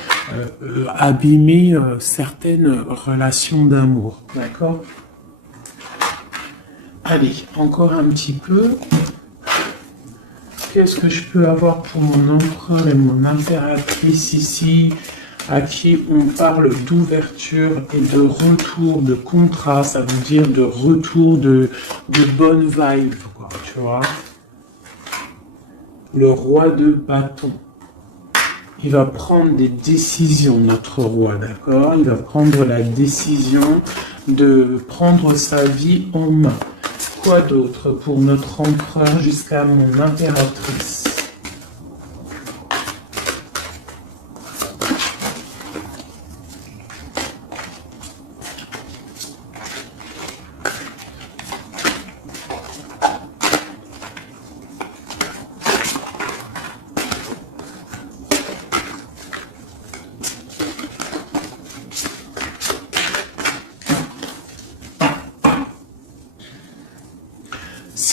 abîmer certaines relations d'amour, d'accord? Allez, encore un petit peu. Qu'est-ce que je peux avoir pour mon empereur et mon impératrice ici, à qui on parle d'ouverture et de retour, de contrat, ça veut dire de retour de bonne vibe, quoi, tu vois. Le roi de bâton. Il va prendre des décisions, notre roi, d'accord? Il va prendre la décision de prendre sa vie en main. Quoi d'autre pour notre empereur jusqu'à mon impératrice?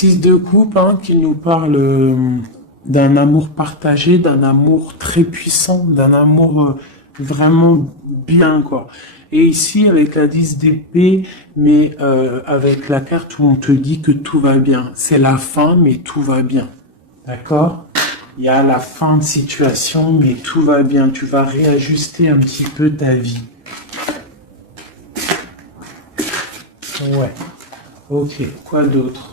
6 de coupe hein, qui nous parle d'un amour partagé, d'un amour très puissant, d'un amour vraiment bien, quoi. Et ici, avec la 10 d'épée, mais avec la carte où on te dit que tout va bien. C'est la fin, mais tout va bien. D'accord? Il y a la fin de situation, mais tout va bien. Tu vas réajuster un petit peu ta vie. Ouais. Ok. Quoi d'autre?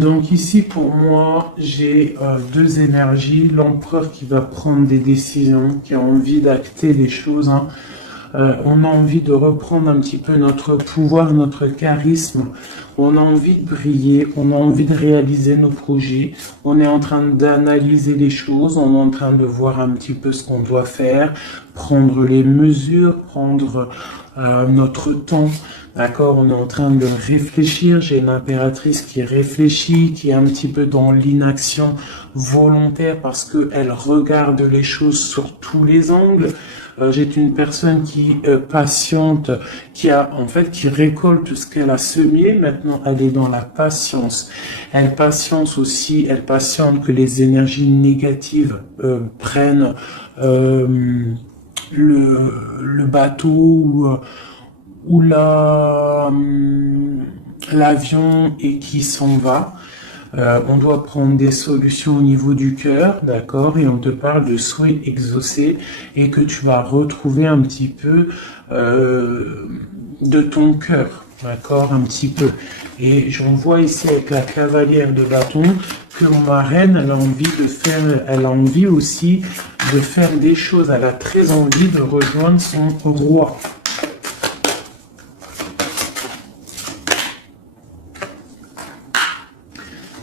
Donc ici, pour moi, j'ai deux énergies. L'empereur qui va prendre des décisions, qui a envie d'acter les choses. Hein. On a envie de reprendre un petit peu notre pouvoir, notre charisme. On a envie de briller, on a envie de réaliser nos projets. On est en train d'analyser les choses, on est en train de voir un petit peu ce qu'on doit faire, prendre les mesures, prendre notre temps. D'accord, on est en train de réfléchir. J'ai une impératrice qui réfléchit, qui est un petit peu dans l'inaction volontaire parce qu'elle regarde les choses sur tous les angles. J'ai une personne qui patiente, qui récolte ce qu'elle a semé. Maintenant, elle est dans la patience. Elle patiente aussi, elle patiente que les énergies négatives prennent le bateau ou l'avion et qui s'en va. On doit prendre des solutions au niveau du cœur, d'accord, et on te parle de souhaits exaucés et que tu vas retrouver un petit peu de ton cœur, d'accord, un petit peu. Et j'en vois ici avec la cavalière de bâton que ma reine, elle a envie aussi de faire des choses. Elle a très envie de rejoindre son roi.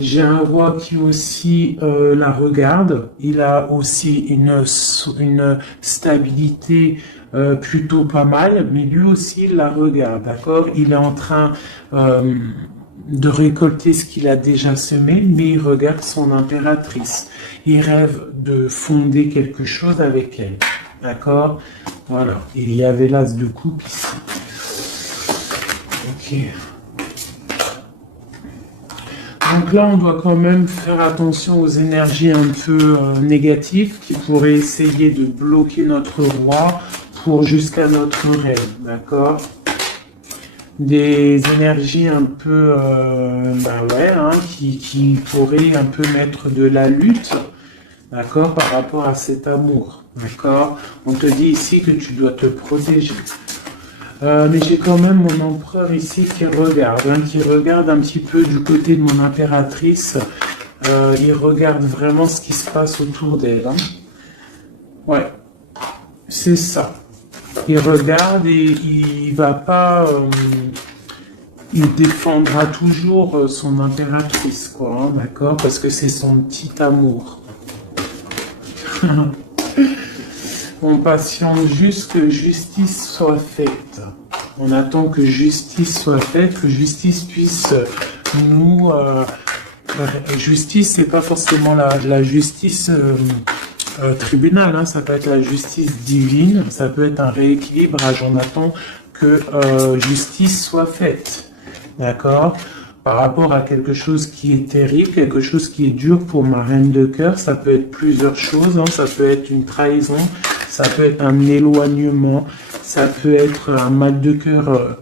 J'ai un roi qui aussi la regarde. Il a aussi une stabilité plutôt pas mal, mais lui aussi il la regarde, d'accord? Il est en train de récolter ce qu'il a déjà semé, mais il regarde son impératrice. Il rêve de fonder quelque chose avec elle, d'accord? Voilà. Il y avait l'as de coupe ici. Ok. Donc là, on doit quand même faire attention aux énergies un peu négatives qui pourraient essayer de bloquer notre roi pour jusqu'à notre reine, d'accord? Des énergies un peu, qui pourraient un peu mettre de la lutte, d'accord, par rapport à cet amour, d'accord? On te dit ici que tu dois te protéger. Mais j'ai quand même mon empereur ici qui regarde un petit peu du côté de mon impératrice. Il regarde vraiment ce qui se passe autour d'elle. Hein. Ouais, c'est ça. Il regarde et il va pas... il défendra toujours son impératrice, quoi, hein, d'accord? Parce que c'est son petit amour. On patiente juste que justice soit faite. On attend que justice soit faite, que justice puisse nous... justice, c'est pas forcément la justice tribunal, hein, ça peut être la justice divine, ça peut être un rééquilibrage. On attend que justice soit faite. D'accord? Par rapport à quelque chose qui est terrible, quelque chose qui est dur pour ma reine de cœur, ça peut être plusieurs choses, hein, ça peut être une trahison, ça peut être un éloignement, ça peut être un mal de cœur,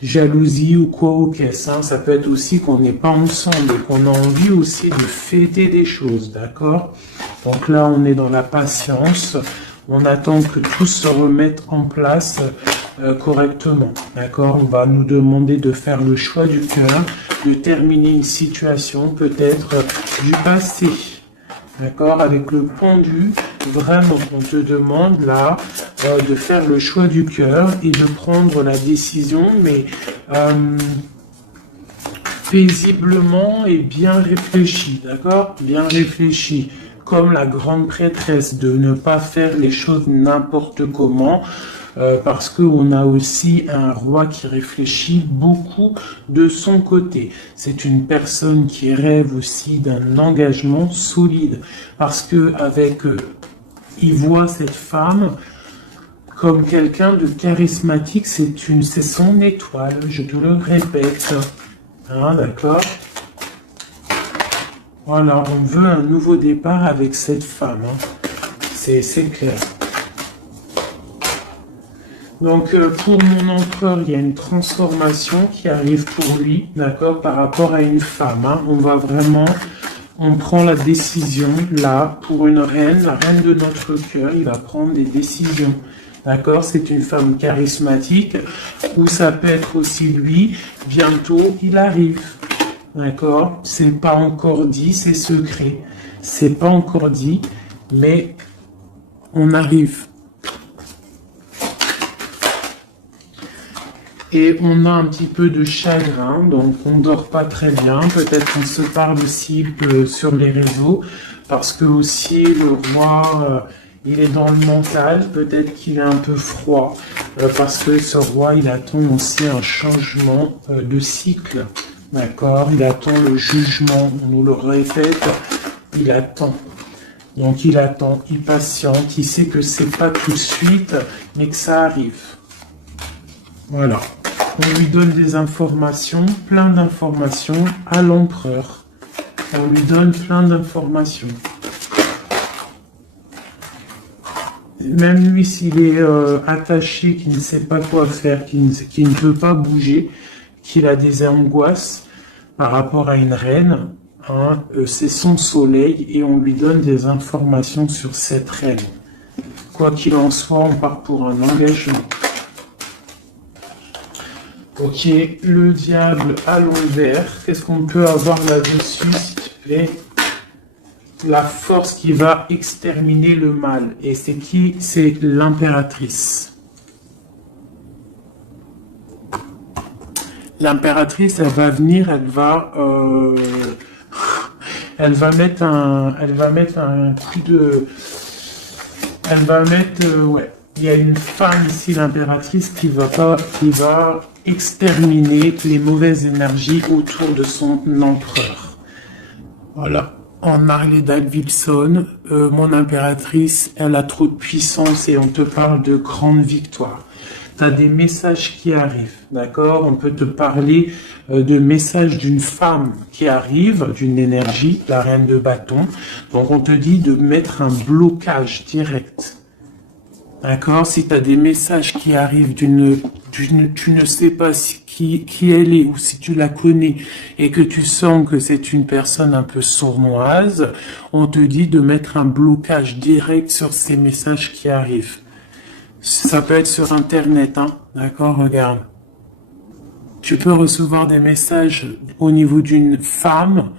jalousie ou quoi au caisse. Hein. Ça peut être aussi qu'on n'est pas ensemble et qu'on a envie aussi de fêter des choses, d'accord? Donc là, on est dans la patience, on attend que tout se remette en place correctement, d'accord? On va nous demander de faire le choix du cœur, de terminer une situation peut-être du passé. D'accord, avec le pendu, vraiment, on te demande là de faire le choix du cœur et de prendre la décision, mais paisiblement et bien réfléchi, d'accord? Bien réfléchi, comme la grande prêtresse, de ne pas faire les choses n'importe comment, parce qu'on a aussi un roi qui réfléchit beaucoup de son côté. C'est une personne qui rêve aussi d'un engagement solide, parce que avec il voit cette femme comme quelqu'un de charismatique, c'est son étoile, je te le répète. Hein, d'accord? Voilà, on veut un nouveau départ avec cette femme. Hein. C'est clair. Donc, pour mon empereur, il y a une transformation qui arrive pour lui, d'accord, par rapport à une femme. Hein. On va vraiment, on prend la décision, là, pour une reine, la reine de notre cœur, il va prendre des décisions. D'accord, c'est une femme charismatique, ou ça peut être aussi lui, bientôt il arrive. D'accord, c'est pas encore dit, c'est secret. C'est pas encore dit, mais on arrive. Et on a un petit peu de chagrin, donc on dort pas très bien. Peut-être qu'on se parle aussi sur les réseaux, parce que aussi le roi, il est dans le mental. Peut-être qu'il est un peu froid, parce que ce roi, il attend aussi un changement de cycle. D'accord, il attend le jugement, on nous le répète, il attend. Donc il attend, il patiente, il sait que c'est pas tout de suite, mais que ça arrive. Voilà. On lui donne des informations, plein d'informations à l'empereur. On lui donne plein d'informations. Même lui, s'il est attaché, qu'il ne sait pas quoi faire, qu'il ne peut pas bouger, qu'il a des angoisses par rapport à une reine, hein, c'est son soleil et on lui donne des informations sur cette reine. Quoi qu'il en soit, on part pour un engagement. Ok, le diable à l'envers, qu'est-ce qu'on peut avoir là-dessus, s'il te plaît? La force qui va exterminer le mal. Et c'est qui? C'est l'impératrice. L'impératrice, elle va venir, elle va mettre un coup de, ouais. Il y a une femme ici, l'impératrice, qui va exterminer les mauvaises énergies autour de son empereur. Voilà. En Harley Davidson, mon impératrice, elle a trop de puissance et on te parle de grande victoire. Tu as des messages qui arrivent, d'accord? On peut te parler de messages d'une femme qui arrive, d'une énergie, la reine de bâton. Donc on te dit de mettre un blocage direct. D'accord? Si tu as des messages qui arrivent tu ne sais pas qui elle est ou si tu la connais et que tu sens que c'est une personne un peu sournoise, on te dit de mettre un blocage direct sur ces messages qui arrivent. Ça peut être sur Internet, hein? D'accord? Regarde. Tu peux recevoir des messages au niveau d'une femme,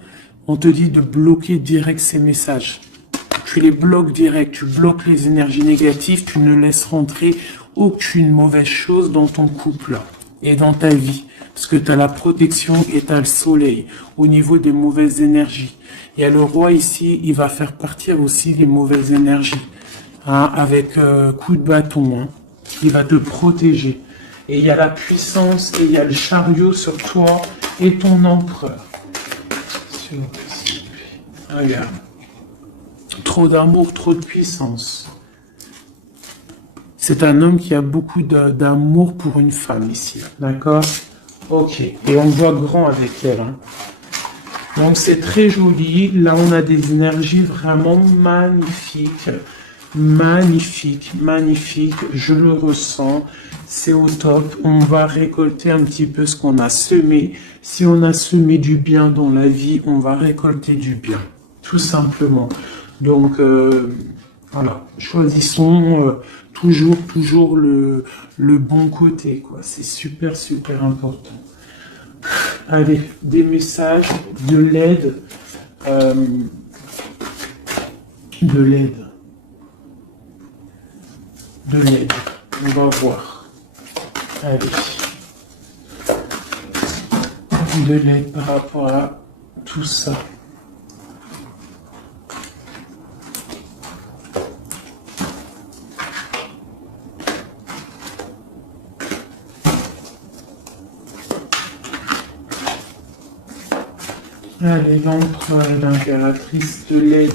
on te dit de bloquer direct ces messages. Tu les bloques direct, tu bloques les énergies négatives, tu ne laisses rentrer aucune mauvaise chose dans ton couple et dans ta vie. Parce que tu as la protection et tu as le soleil au niveau des mauvaises énergies. Il y a le roi ici, il va faire partir aussi les mauvaises énergies. Hein, avec coup de bâton. Hein, il va te protéger. Et il y a la puissance et il y a le chariot sur toi et ton empereur. Regarde. Trop d'amour, trop de puissance. C'est un homme qui a beaucoup d'amour pour une femme ici. D'accord? Ok. Et on voit grand avec elle. Hein. Donc c'est très joli. Là, on a des énergies vraiment magnifiques. Magnifique, magnifique. Je le ressens. C'est au top. On va récolter un petit peu ce qu'on a semé. Si on a semé du bien dans la vie, on va récolter du bien. Tout simplement. Donc, voilà, choisissons toujours le bon côté, quoi. C'est super, super important. Allez, des messages, de l'aide, de l'aide. On va voir. Allez. De l'aide par rapport à tout ça. Allez, l'empereur et l'impératrice te l'aide.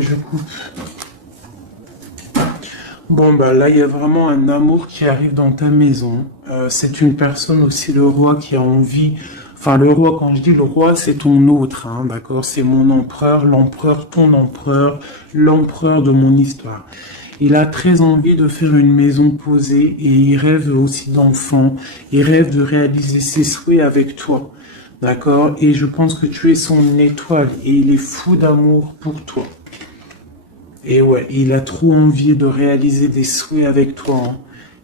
Je coupe. Bon, bah là, il y a vraiment un amour qui arrive dans ta maison. C'est une personne aussi, le roi, qui a envie... Enfin, le roi, quand je dis le roi, c'est ton autre, hein, d'accord? C'est mon empereur, l'empereur, ton empereur, l'empereur de mon histoire. Il a très envie de faire une maison posée et il rêve aussi d'enfants. Il rêve de réaliser ses souhaits avec toi, d'accord? Et je pense que tu es son étoile et il est fou d'amour pour toi. Et ouais, il a trop envie de réaliser des souhaits avec toi, hein.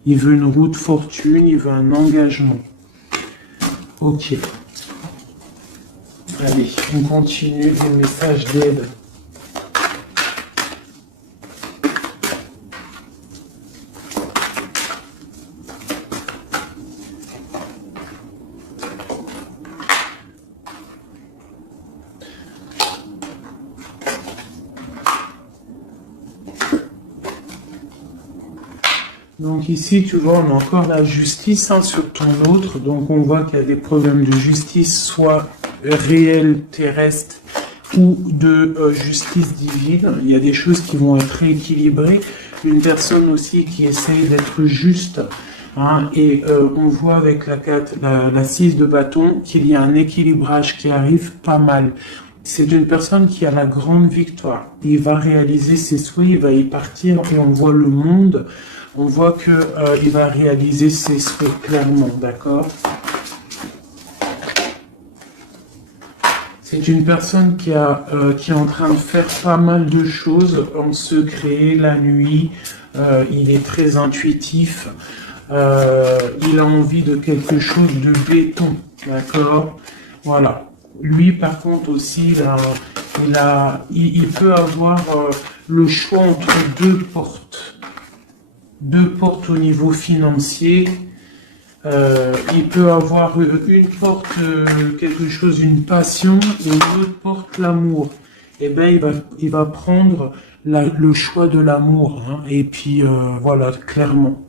Il veut une roue de fortune, il veut un engagement. Ok. Allez, on continue les messages d'aide. Donc ici, tu vois, on a encore la justice, hein, sur ton autre. Donc on voit qu'il y a des problèmes de justice, soit réels, terrestres, ou de justice divine. Il y a des choses qui vont être rééquilibrées. Une personne aussi qui essaye d'être juste. Hein, et on voit avec la 6 de bâton qu'il y a un équilibrage qui arrive pas mal. C'est une personne qui a la grande victoire. Il va réaliser ses souhaits, il va y partir et on voit le monde. On voit que il va réaliser ses souhaits clairement, d'accord? C'est une personne qui est en train de faire pas mal de choses en secret, la nuit. Il est très intuitif. Il a envie de quelque chose de béton, d'accord? Voilà. Lui, par contre, aussi, il peut avoir le choix entre deux portes. Deux portes au niveau financier. Il peut avoir une porte, quelque chose, une passion, et une autre porte, l'amour. Eh ben, il va prendre le choix de l'amour, hein, et puis voilà, clairement.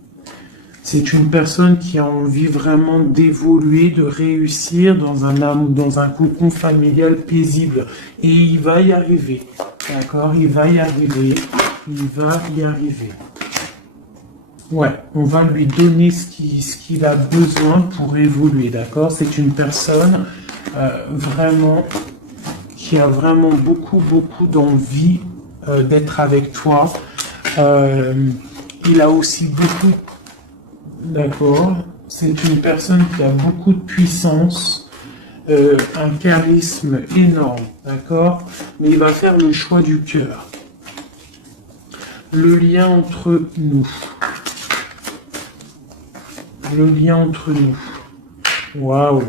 C'est une personne qui a envie vraiment d'évoluer, de réussir dans un cocon familial paisible. Et il va y arriver. D'accord? Il va y arriver. Il va y arriver. Ouais, on va lui donner ce qu'il a besoin pour évoluer, d'accord? C'est une personne vraiment qui a vraiment beaucoup d'envie d'être avec toi. Il a aussi beaucoup, d'accord? C'est une personne qui a beaucoup de puissance, un charisme énorme, d'accord? Mais il va faire le choix du cœur. Le lien entre nous. Le lien entre nous. Waouh.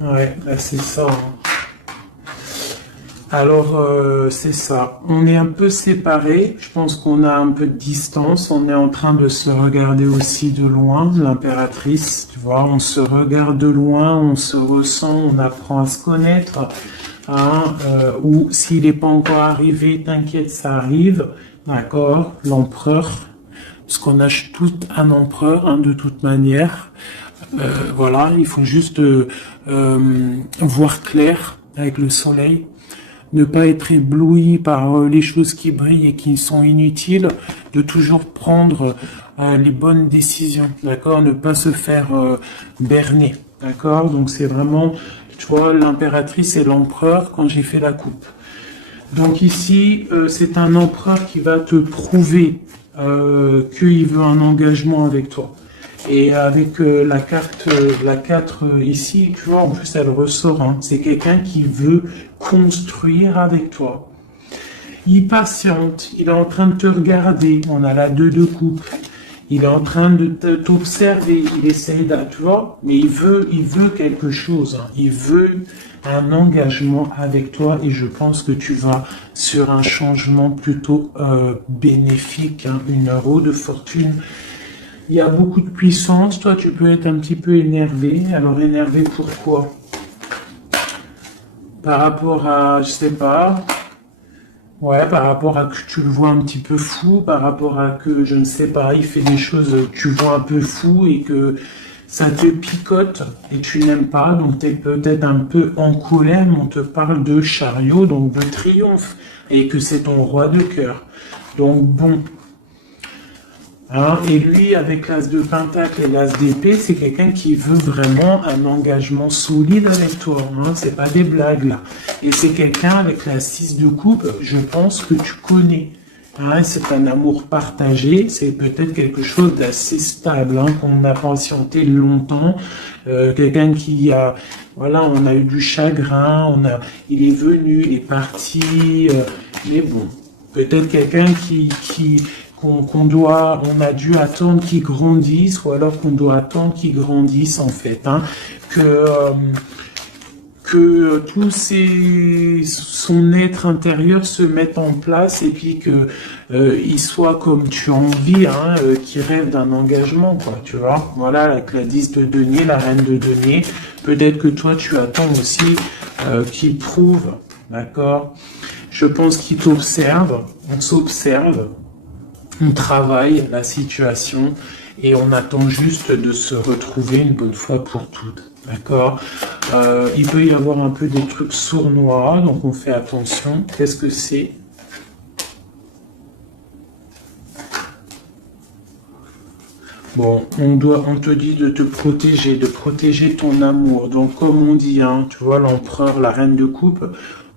Ouais, là c'est ça. Alors, c'est ça. On est un peu séparés. Je pense qu'on a un peu de distance. On est en train de se regarder aussi de loin. L'impératrice, tu vois, on se regarde de loin, on se ressent, on apprend à se connaître. Hein, ou s'il n'est pas encore arrivé, t'inquiète, ça arrive. D'accord, l'empereur. Parce qu'on a tout un empereur, hein, de toute manière. Voilà, il faut juste voir clair avec le soleil. Ne pas être ébloui par les choses qui brillent et qui sont inutiles, de toujours prendre les bonnes décisions, d'accord? Ne pas se faire berner, d'accord? Donc c'est vraiment, tu vois, l'impératrice et l'empereur quand j'ai fait la coupe. Donc ici, c'est un empereur qui va te prouver qu'il veut un engagement avec toi. Et avec la carte, la 4 ici, tu vois, en plus elle ressort, hein, c'est quelqu'un qui veut construire avec toi. Il patiente, il est en train de te regarder, on a la 2 de coupe. Il est en train de t'observer, il essaye de, tu vois, mais il veut quelque chose, hein. Il veut un engagement avec toi et je pense que tu vas sur un changement plutôt bénéfique, hein, une roue de fortune. Il y a beaucoup de puissance, toi tu peux être un petit peu énervé. Alors énervé pourquoi? Par rapport à, je sais pas, ouais, par rapport à que tu le vois un petit peu fou, par rapport à que, je ne sais pas, il fait des choses que tu vois un peu fou et que ça te picote et tu n'aimes pas, donc tu es peut-être un peu en colère, mais on te parle de chariot, donc de triomphe, et que c'est ton roi de cœur. Donc bon, hein, et lui, avec l'as de pentacle et l'as d'épée, c'est quelqu'un qui veut vraiment un engagement solide avec toi. Hein, c'est pas des blagues là. Et c'est quelqu'un avec la 6 de coupe, je pense que tu connais. Hein, c'est un amour partagé, c'est peut-être quelque chose d'assez stable, hein, qu'on a patienté longtemps. Quelqu'un qui a, voilà, on a eu du chagrin, il est venu, il est parti, mais bon, peut-être quelqu'un on a dû attendre qu'il grandisse, ou alors qu'on doit attendre qu'il grandisse en fait, hein, que son être intérieur se mette en place et puis que il soit comme tu as envie, hein, qu'il rêve d'un engagement, quoi, tu vois. Voilà, avec la 10 de denier, la reine de denier, peut-être que toi tu attends aussi qu'il prouve, d'accord. Je pense qu'il t'observe, on s'observe. On travaille la situation et on attend juste de se retrouver une bonne fois pour toutes. D'accord. Il peut y avoir un peu des trucs sournois, donc on fait attention. Qu'est-ce que c'est? Bon, on te dit de te protéger, de protéger ton amour. Donc comme on dit, hein, tu vois, l'empereur, la reine de coupe,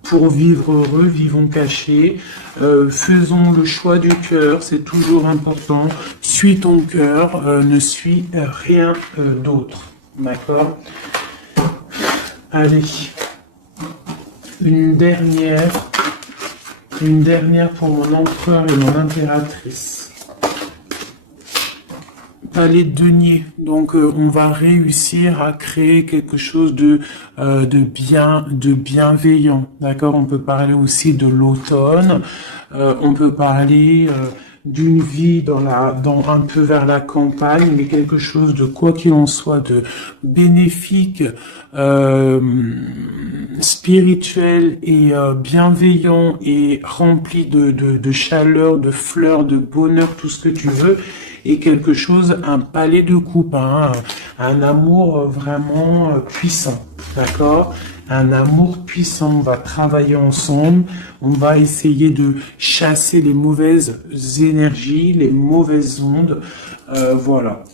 pour vivre heureux, vivons cachés, faisons le choix du cœur, c'est toujours important. Suis ton cœur, ne suis rien d'autre. D'accord? Allez, une dernière pour mon empereur et mon impératrice. Palais de denier. Donc on va réussir à créer quelque chose de bienveillant. D'accord? On peut parler aussi de l'automne. On peut parler d'une vie dans un peu vers la campagne, mais quelque chose de quoi qu'il en soit de bénéfique, spirituel et bienveillant et rempli de chaleur, de fleurs, de bonheur, tout ce que tu veux. Et quelque chose, un palais de coupe, hein, un amour vraiment puissant, d'accord? Un amour puissant, on va travailler ensemble, on va essayer de chasser les mauvaises énergies, les mauvaises ondes, voilà.